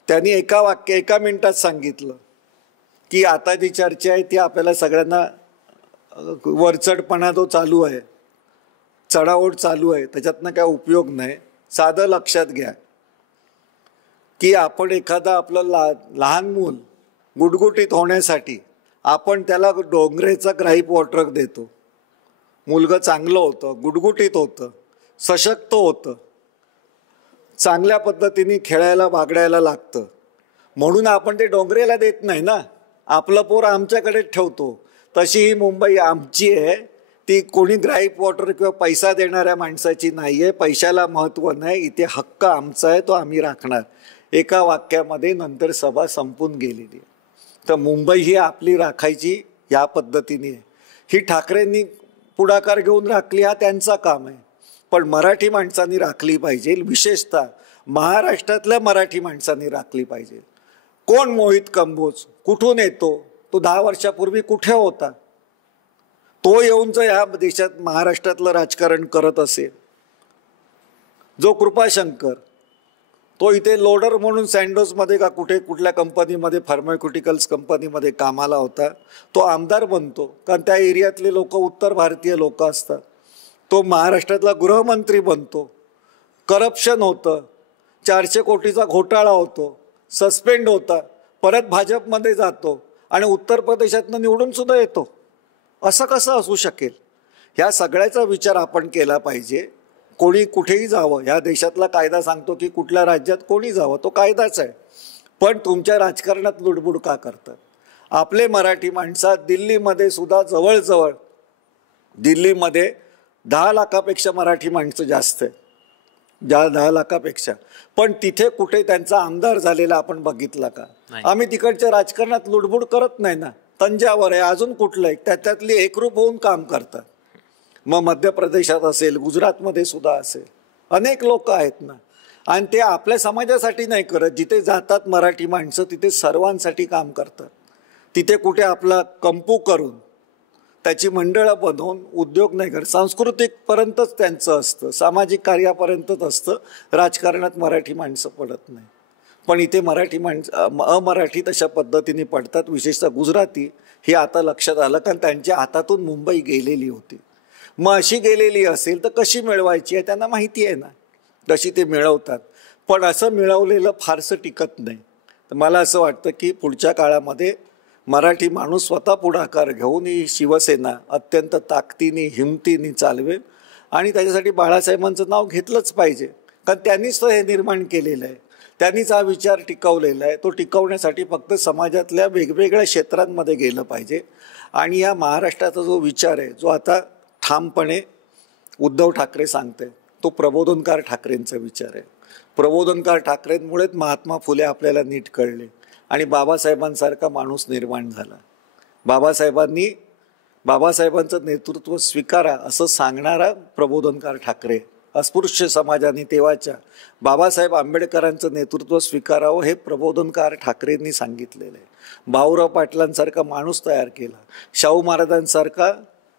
त्यांनी 1 मिनिटात सांगितलं की आता जी चर्चा आहे ती आपल्याला सगळ्यांना वरचढपणा जो चालू आहे, चढाओढ चालू आहे, त्याच्यातनं काय उपयोग नाही. साधं लक्षात घ्या की आपण एखादा आपलं लहान मूल गुटगुटीत होण्यासाठी आपण त्याला डोंगरेचा ग्राईप वॉटर देतो. मुलगं चांगलं होतं, गुटगुटीत होतं, सशक्त होतं, चांगल्या पद्धतीने खेळायला वागडायला लागतं, म्हणून आपण ते डोंगरेला देत नाही ना, आपलं पोर आमच्याकडेच ठेवतो. तशी ही मुंबई आमची आहे, ती कोणी ग्राईप वॉटर किंवा पैसा देणाऱ्या माणसाची नाही आहे. पैशाला महत्त्व नाही, इथे हक्क आमचा आहे, तो आम्ही राखणार. 1 वाक्यामध्ये नंतर सभा संपून गेलेली. तर मुंबई ही आपली राखायची या पद्धतीने आहे. ही ठाकरेंनी पुढाकार घेऊन राखली, हा त्यांचा काम आहे. पण मराठी माणसांनी राखली पाहिजे, विशेषतः महाराष्ट्रातल्या मराठी माणसांनी राखली पाहिजे. कोण मोहित कंबोज, कुठून येतो, तो 10 वर्षापूर्वी कुठे होता, तो येऊन जर ह्या देशात महाराष्ट्रातलं राजकारण करत असेल. जो कृपाशंकर, तो इथे लोडर म्हणून सँडोजमध्ये का कुठल्या कंपनीमध्ये, फार्मास्युटिकल्स कंपनीमध्ये कामाला होता, तो आमदार बनतो. कारण त्या एरियातले लोक उत्तर भारतीय लोक असतात. तो महाराष्ट्रातला गृहमंत्री बनतो. करप्शन होतं, 400 कोटीचा घोटाळा होतो, सस्पेंड होता, परत भाजपमध्ये जातो आणि उत्तर प्रदेशातनं निवडून सुद्धा येतो. असं कसं असू शकेल? ह्या सगळ्याचा विचार आपण केला पाहिजे. कोणी कुठेही जावं, ह्या देशातला कायदा सांगतो की कुठल्या राज्यात कोणी जावं, तो कायदाच आहे. पण तुमच्या राजकारणात लुडबुड का करतात? आपले मराठी माणसात दिल्लीमध्ये सुद्धा जवळजवळ, दिल्लीमध्ये 10 लाखापेक्षा मराठी माणसं जास्त आहे, 10 लाखापेक्षा. पण तिथे कुठे त्यांचा आमदार झालेला आपण बघितला का? आम्ही तिकडच्या राजकारणात लुडबुड करत नाही ना. तंजावर आहे, अजून कुठलं आहे, त्याच्यातली एकरूप होऊन काम करतात. मग मध्य प्रदेशात असेल, गुजरातमध्ये सुद्धा असेल, अनेक लोक आहेत ना. आणि ते आपल्या समाजासाठी नाही करत. जिथे जातात मराठी माणसं तिथे सर्वांसाठी काम करतात. तिथे कुठे आपला कंपू करून त्याची मंडळं बनवून उद्योग नाही करत. सांस्कृतिकपर्यंतच त्यांचं असतं, सामाजिक कार्यापर्यंतच असतं. राजकारणात मराठी माणसं पडत नाही. पण इथे मराठी माणसं अमराठी तशा पद्धतीने पडतात, विशेषतः गुजराती. हे आता लक्षात आलं, कारण त्यांच्या हातातून मुंबई गेलेली होती. मग अशी गेलेली असेल तर कशी मिळवायची आहे त्यांना माहिती आहे ना, तशी ते मिळवतात. पण असं मिळवलेलं फारसं टिकत नाही. तर मला असं वाटतं की पुढच्या काळामध्ये मराठी माणूस स्वतः पुढाकार घेऊन ही शिवसेना अत्यंत ताकदीने, हिमतीने चालवेल. आणि त्याच्यासाठी बाळासाहेबांचं नाव घेतलंच पाहिजे, कारण त्यांनीच तर हे निर्माण केलेलं आहे, त्यांनीच हा विचार टिकवलेला आहे. तो टिकवण्यासाठी फक्त समाजातल्या वेगवेगळ्या क्षेत्रांमध्ये गेलं पाहिजे. आणि या महाराष्ट्राचा जो विचार आहे, जो आता ठामपणे उद्धव ठाकरे सांगते, तो प्रबोधनकार ठाकरेंचा विचार आहे. प्रबोधनकार ठाकरेंमुळेच महात्मा फुले आपल्याला नीट कळले आणि बाबासाहेबांसारखा माणूस निर्माण झाला. बाबासाहेबांचं नेतृत्व स्वीकारा असं सांगणारा प्रबोधनकार ठाकरे. अस्पृश्य समाजाने तेव्हाच्या बाबासाहेब आंबेडकरांचं नेतृत्व स्वीकारावं हे प्रबोधनकार ठाकरेंनी सांगितलेलं आहे. भाऊराव पाटलांसारखा माणूस तयार केला, शाहू महाराजांसारखा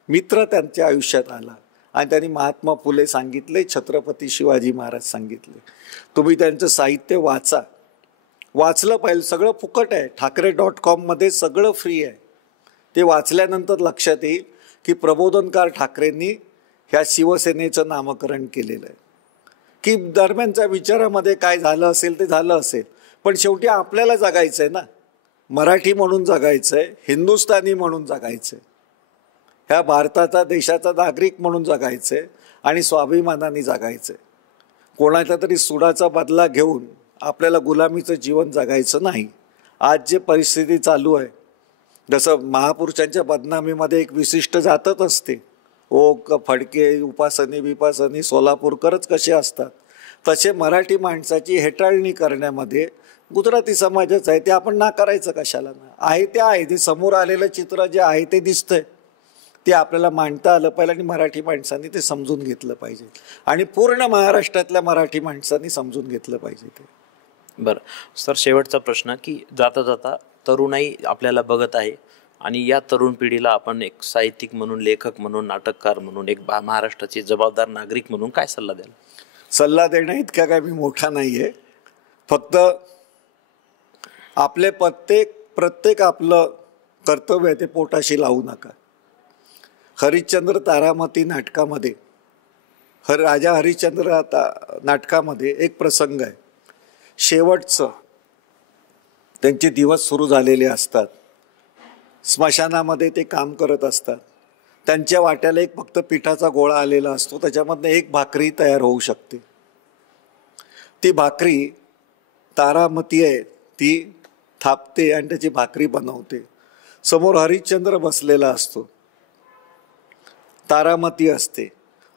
मित्र त्यांच्या आयुष्यात आला आणि त्यांनी महात्मा फुले सांगितले, छत्रपती शिवाजी महाराज सांगितले. तुम्ही त्यांचं साहित्य वाचलं पाहिजे. सगळं फुकट आहे. ठाकरे.com सगळं फ्री आहे. ते वाचल्यानंतर लक्षात येईल की प्रबोधनकार ठाकरेंनी ह्या शिवसेनेचं नामकरण केलेलं आहे. की दरम्यानच्या विचारामध्ये काय झालं असेल ते झालं असेल, पण शेवटी आपल्याला जगायचं आहे ना. मराठी म्हणून जगायचं आहे, हिंदुस्थानी म्हणून जगायचं आहे, ह्या भारताचा देशाचा नागरिक म्हणून जगायचं आहे आणि स्वाभिमानाने जगायचं आहे. कोणाच्या तरी सुडाचा बदला घेऊन आपल्याला गुलामीचं जीवन जगायचं नाही. आज जे परिस्थिती चालू आहे, जसं महापुरुषांच्या बदनामीमध्ये एक विशिष्ट जातच असते, ओक फडके उपासनी विपासनी सोलापूरकरच कसे असतात, तसे मराठी माणसाची हेटाळणी करण्यामध्ये गुजराती समाजाचं आहे. ते आपण नाकारायचं कशाला ना. आहे ते आहे, जे समोर आलेलं चित्र जे आहे ते दिसतंय, ते आपल्याला मांडता आलं पाहिजे आणि मराठी माणसांनी ते समजून घेतलं पाहिजे आणि पूर्ण महाराष्ट्रातल्या मराठी माणसांनी समजून घेतलं पाहिजे ते. बरं सर, शेवटचा प्रश्न की जाता जाता तरुणाई आपल्याला बघत आहे आणि या तरुण पिढीला आपण एक साहित्यिक म्हणून, लेखक म्हणून, नाटककार म्हणून, एक महाराष्ट्राचे जबाबदार नागरिक म्हणून काय सल्ला द्याल? सल्ला देणं इतका काय मी मोठा नाही आहे. फक्त आपले प्रत्येक आपलं कर्तव्य आहे ते पोटाशी लावू नका. हरिश्चंद्र तारामती नाटकामध्ये राजा हरिश्चंद्र नाटकामध्ये एक प्रसंग आहे. शेवटचं त्यांचे दिवस सुरू झालेले असतात. स्मशानामध्ये ते काम करत असतात. त्यांच्या वाट्याला एक फक्त पिठाचा गोळा आलेला असतो, त्याच्यामधनं एक भाकरी तयार होऊ शकते. ती भाकरी तारामती आहे, ती थापते आणि त्याची भाकरी बनवते. समोर हरिश्चंद्र बसलेला असतो, तारामती असते.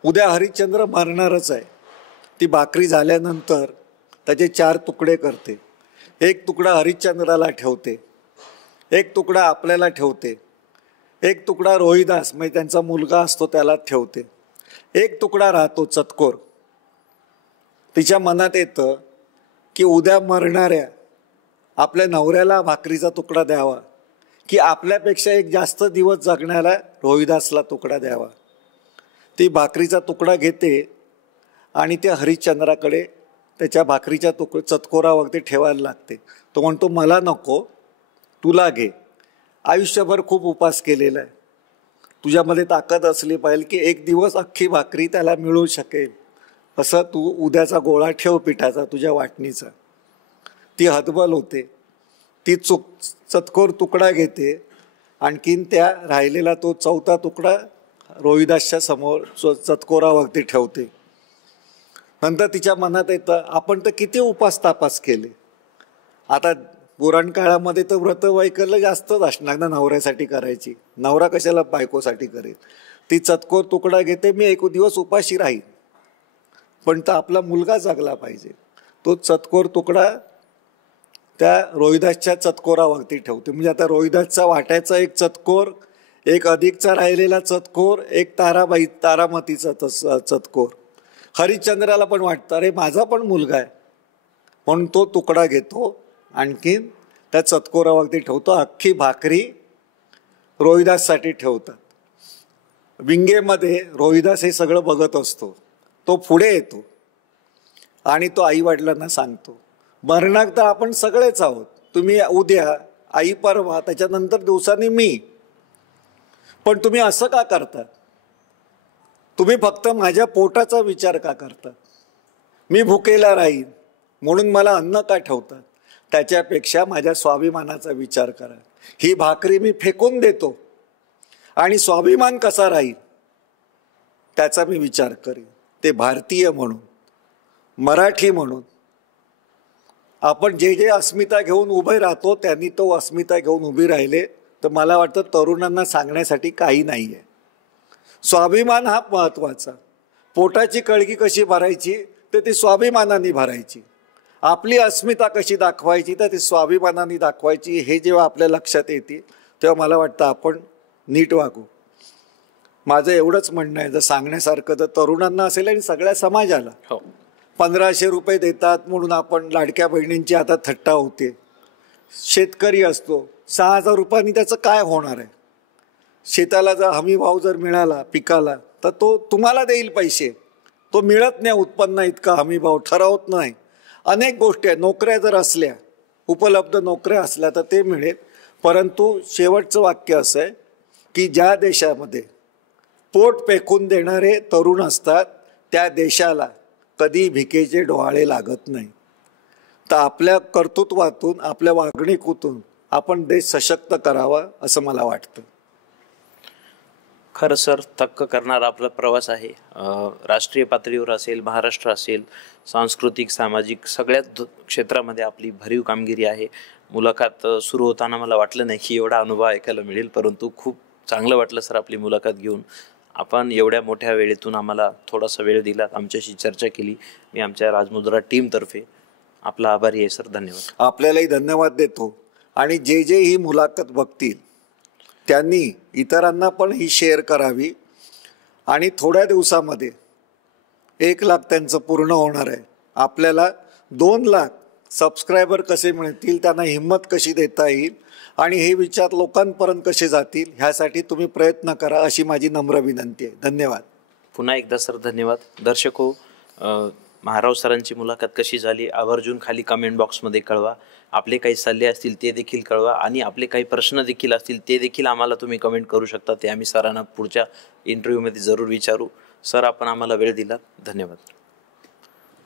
उद्या हरिश्चंद्र मरणारच आहे. ती भाकरी झाल्यानंतर त्याचे 4 तुकडे करते. एक तुकडा हरिश्चंद्राला ठेवते, एक तुकडा आपल्याला ठेवते, एक तुकडा रोहिदास म्हणजे त्यांचा मुलगा असतो त्याला ठेवते, एक तुकडा राहतो चतकोर. तिच्या मनात येतं की उद्या मरणाऱ्या आपल्या नवऱ्याला भाकरीचा तुकडा द्यावा की आपल्यापेक्षा एक जास्त दिवस जगण्याला रोहिदासला तुकडा द्यावा. ती भाकरीचा तुकडा घेते आणि त्या हरिश्चंद्राकडे त्याच्या भाकरीच्या चतकोरावरती ठेवायला लागते. तो म्हणतो मला नको, तुला घे. आयुष्यभर खूप उपास केलेला आहे, तुझ्यामध्ये ताकद असली पाहिजे की एक दिवस अख्खी भाकरी त्याला मिळू शकेल असं तू उद्याचा गोळा ठेव पिठाचा तुझ्या वाटणीचा. ती हतबल होते. ती चतकोर तुकडा घेते, आणखीन त्या राहिलेला तो 4था तुकडा रोहिदासच्या समोर चतकोरावरती ठेवते. नंतर तिच्या मनात येतं आपण तर किती उपास तापास केले. आता पुराण काळामध्ये तर व्रतवैकल्य जास्तच असणार ना नवऱ्यासाठी करायची. नवरा कशाला बायकोसाठी करेल. ती चतकोर तुकडा घेते, मी एक दिवस उपाशी राहील पण तर आपला मुलगा जगला पाहिजे. तो चतकोर तुकडा त्या रोहिदासच्या चतकोरावरती ठेवते. म्हणजे आता रोहिदासचा वाट्याचा एक चतकोर, एक अधिकचा राहिलेला चतकोर, एक तारामतीचा चतकोर. हरिश्चंद्राला पण वाटतं अरे माझा पण मुलगा आहे म्हणून तो तुकडा घेतो, आणखीन त्या चतकोरावरती ठेवतो. अख्खी भाकरी रोहिदाससाठी ठेवतात. विंगेमध्ये रोहिदास हे सगळं बघत असतो. तो पुढे येतो आणि तो आई वडिलांना सांगतो मरणार तर आपण सगळेच आहोत, तुम्ही उद्या, आई परवा, त्याच्यानंतर दिवसांनी मी, पण तुम्ही असं का करता? तुम्ही फक्त माझ्या पोटाचा विचार का करता? मी भुकेला राहीन म्हणून मला अन्न का ठेवतात? त्याच्यापेक्षा माझ्या स्वाभिमानाचा विचार करा. ही भाकरी मी फेकून देतो आणि स्वाभिमान कसा राहील त्याचा मी विचार करीन. ते भारतीय म्हणून, मराठी म्हणून आपण जे जे अस्मिता घेऊन उभे राहतो त्यांनी तो अस्मिता घेऊन उभी राहिले तर मला वाटतं तरुणांना सांगण्यासाठी काही नाही आहे. स्वाभिमान हा महत्त्वाचा. पोटाची कळगी कशी भरायची तर ती स्वाभिमानाने भरायची. आपली अस्मिता कशी दाखवायची तर ती स्वाभिमानाने दाखवायची. हे जेव्हा आपल्या लक्षात येते तेव्हा मला वाटतं आपण नीट वागू. माझं एवढंच म्हणणं आहे, जर सांगण्यासारखं जर तरुणांना असेल आणि सगळ्या समाजाला. 1500 रुपये देतात म्हणून आपण लाडक्या बहिणींची आता थट्टा होते. शेतकरी असतो, 6000 रुपयांनी त्याचं काय होणार आहे? शेताला जर हमी भाव जर मिळाला पिकाला तर तो तुम्हाला देईल पैसे. तो मिळत नाही उत्पन्न इतका हमीभाव ठरवत नाही. अनेक गोष्टी आहेत. नोकऱ्या जर असल्या, उपलब्ध नोकऱ्या असल्या तर ते मिळेल. परंतु शेवटचं वाक्य असं आहे की ज्या देशामध्ये पोट पेकून देणारे तरुण असतात त्या देशाला कधी भिकेचे डोहाळे लागत नाही. तर आपल्या कर्तृत्वातून, आपल्या वागणुकीतून आपण देश सशक्त करावा असं मला वाटतं. खरं सर, थक्क करणारा आपला प्रवास आहे. राष्ट्रीय पातळीवर असेल, महाराष्ट्र असेल, सांस्कृतिक, सामाजिक सगळ्याच क्षेत्रामध्ये आपली भरीव कामगिरी आहे. मुलाखत सुरू होताना मला वाटलं नाही की एवढा अनुभव ऐकायला मिळेल, परंतु खूप चांगलं वाटलं सर आपली मुलाखत घेऊन. आपण एवढ्या मोठ्या वेळेतून आम्हाला थोडासा वेळ दिला, आमच्याशी चर्चा केली. मी आमच्या राजमुद्रा टीमतर्फे आपला आभारी आहे सर. धन्यवाद. आपल्यालाही धन्यवाद देतो. आणि जे जे ही मुलाखत बघतील त्यांनी इतरांना पण ही शेअर करावी. आणि थोड्या दिवसामध्ये 1 लाख त्यांचं पूर्ण होणार आहे. आपल्याला 2 लाख सबस्क्रायबर कसे मिळतील, त्यांना हिंमत कशी देता येईल आणि हे विचार लोकांपर्यंत कसे जातील, ह्यासाठी तुम्ही प्रयत्न करा अशी माझी नम्र विनंती आहे. धन्यवाद. पुन्हा एकदा सर धन्यवाद. दर्शको, महाराव सरांची मुलाखत कशी झाली आवर्जून खाली कमेंट बॉक्समध्ये कळवा. आपले काही सल्ले असतील ते देखील कळवा आणि आपले काही प्रश्न देखील असतील ते देखील आम्हाला तुम्ही कमेंट करू शकता. ते आम्ही सरांना पुढच्या इंटरव्ह्यूमध्ये जरूर विचारू. सर, आपण आम्हाला वेळ दिला, धन्यवाद.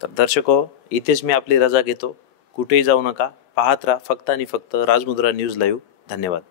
तर दर्शको, इथेच मी आपली रजा घेतो. कुठेही जाऊ नका, पाहत राहा फक्त आणि फक्त राजमुद्रा न्यूज लाईव्ह. धन्यवाद.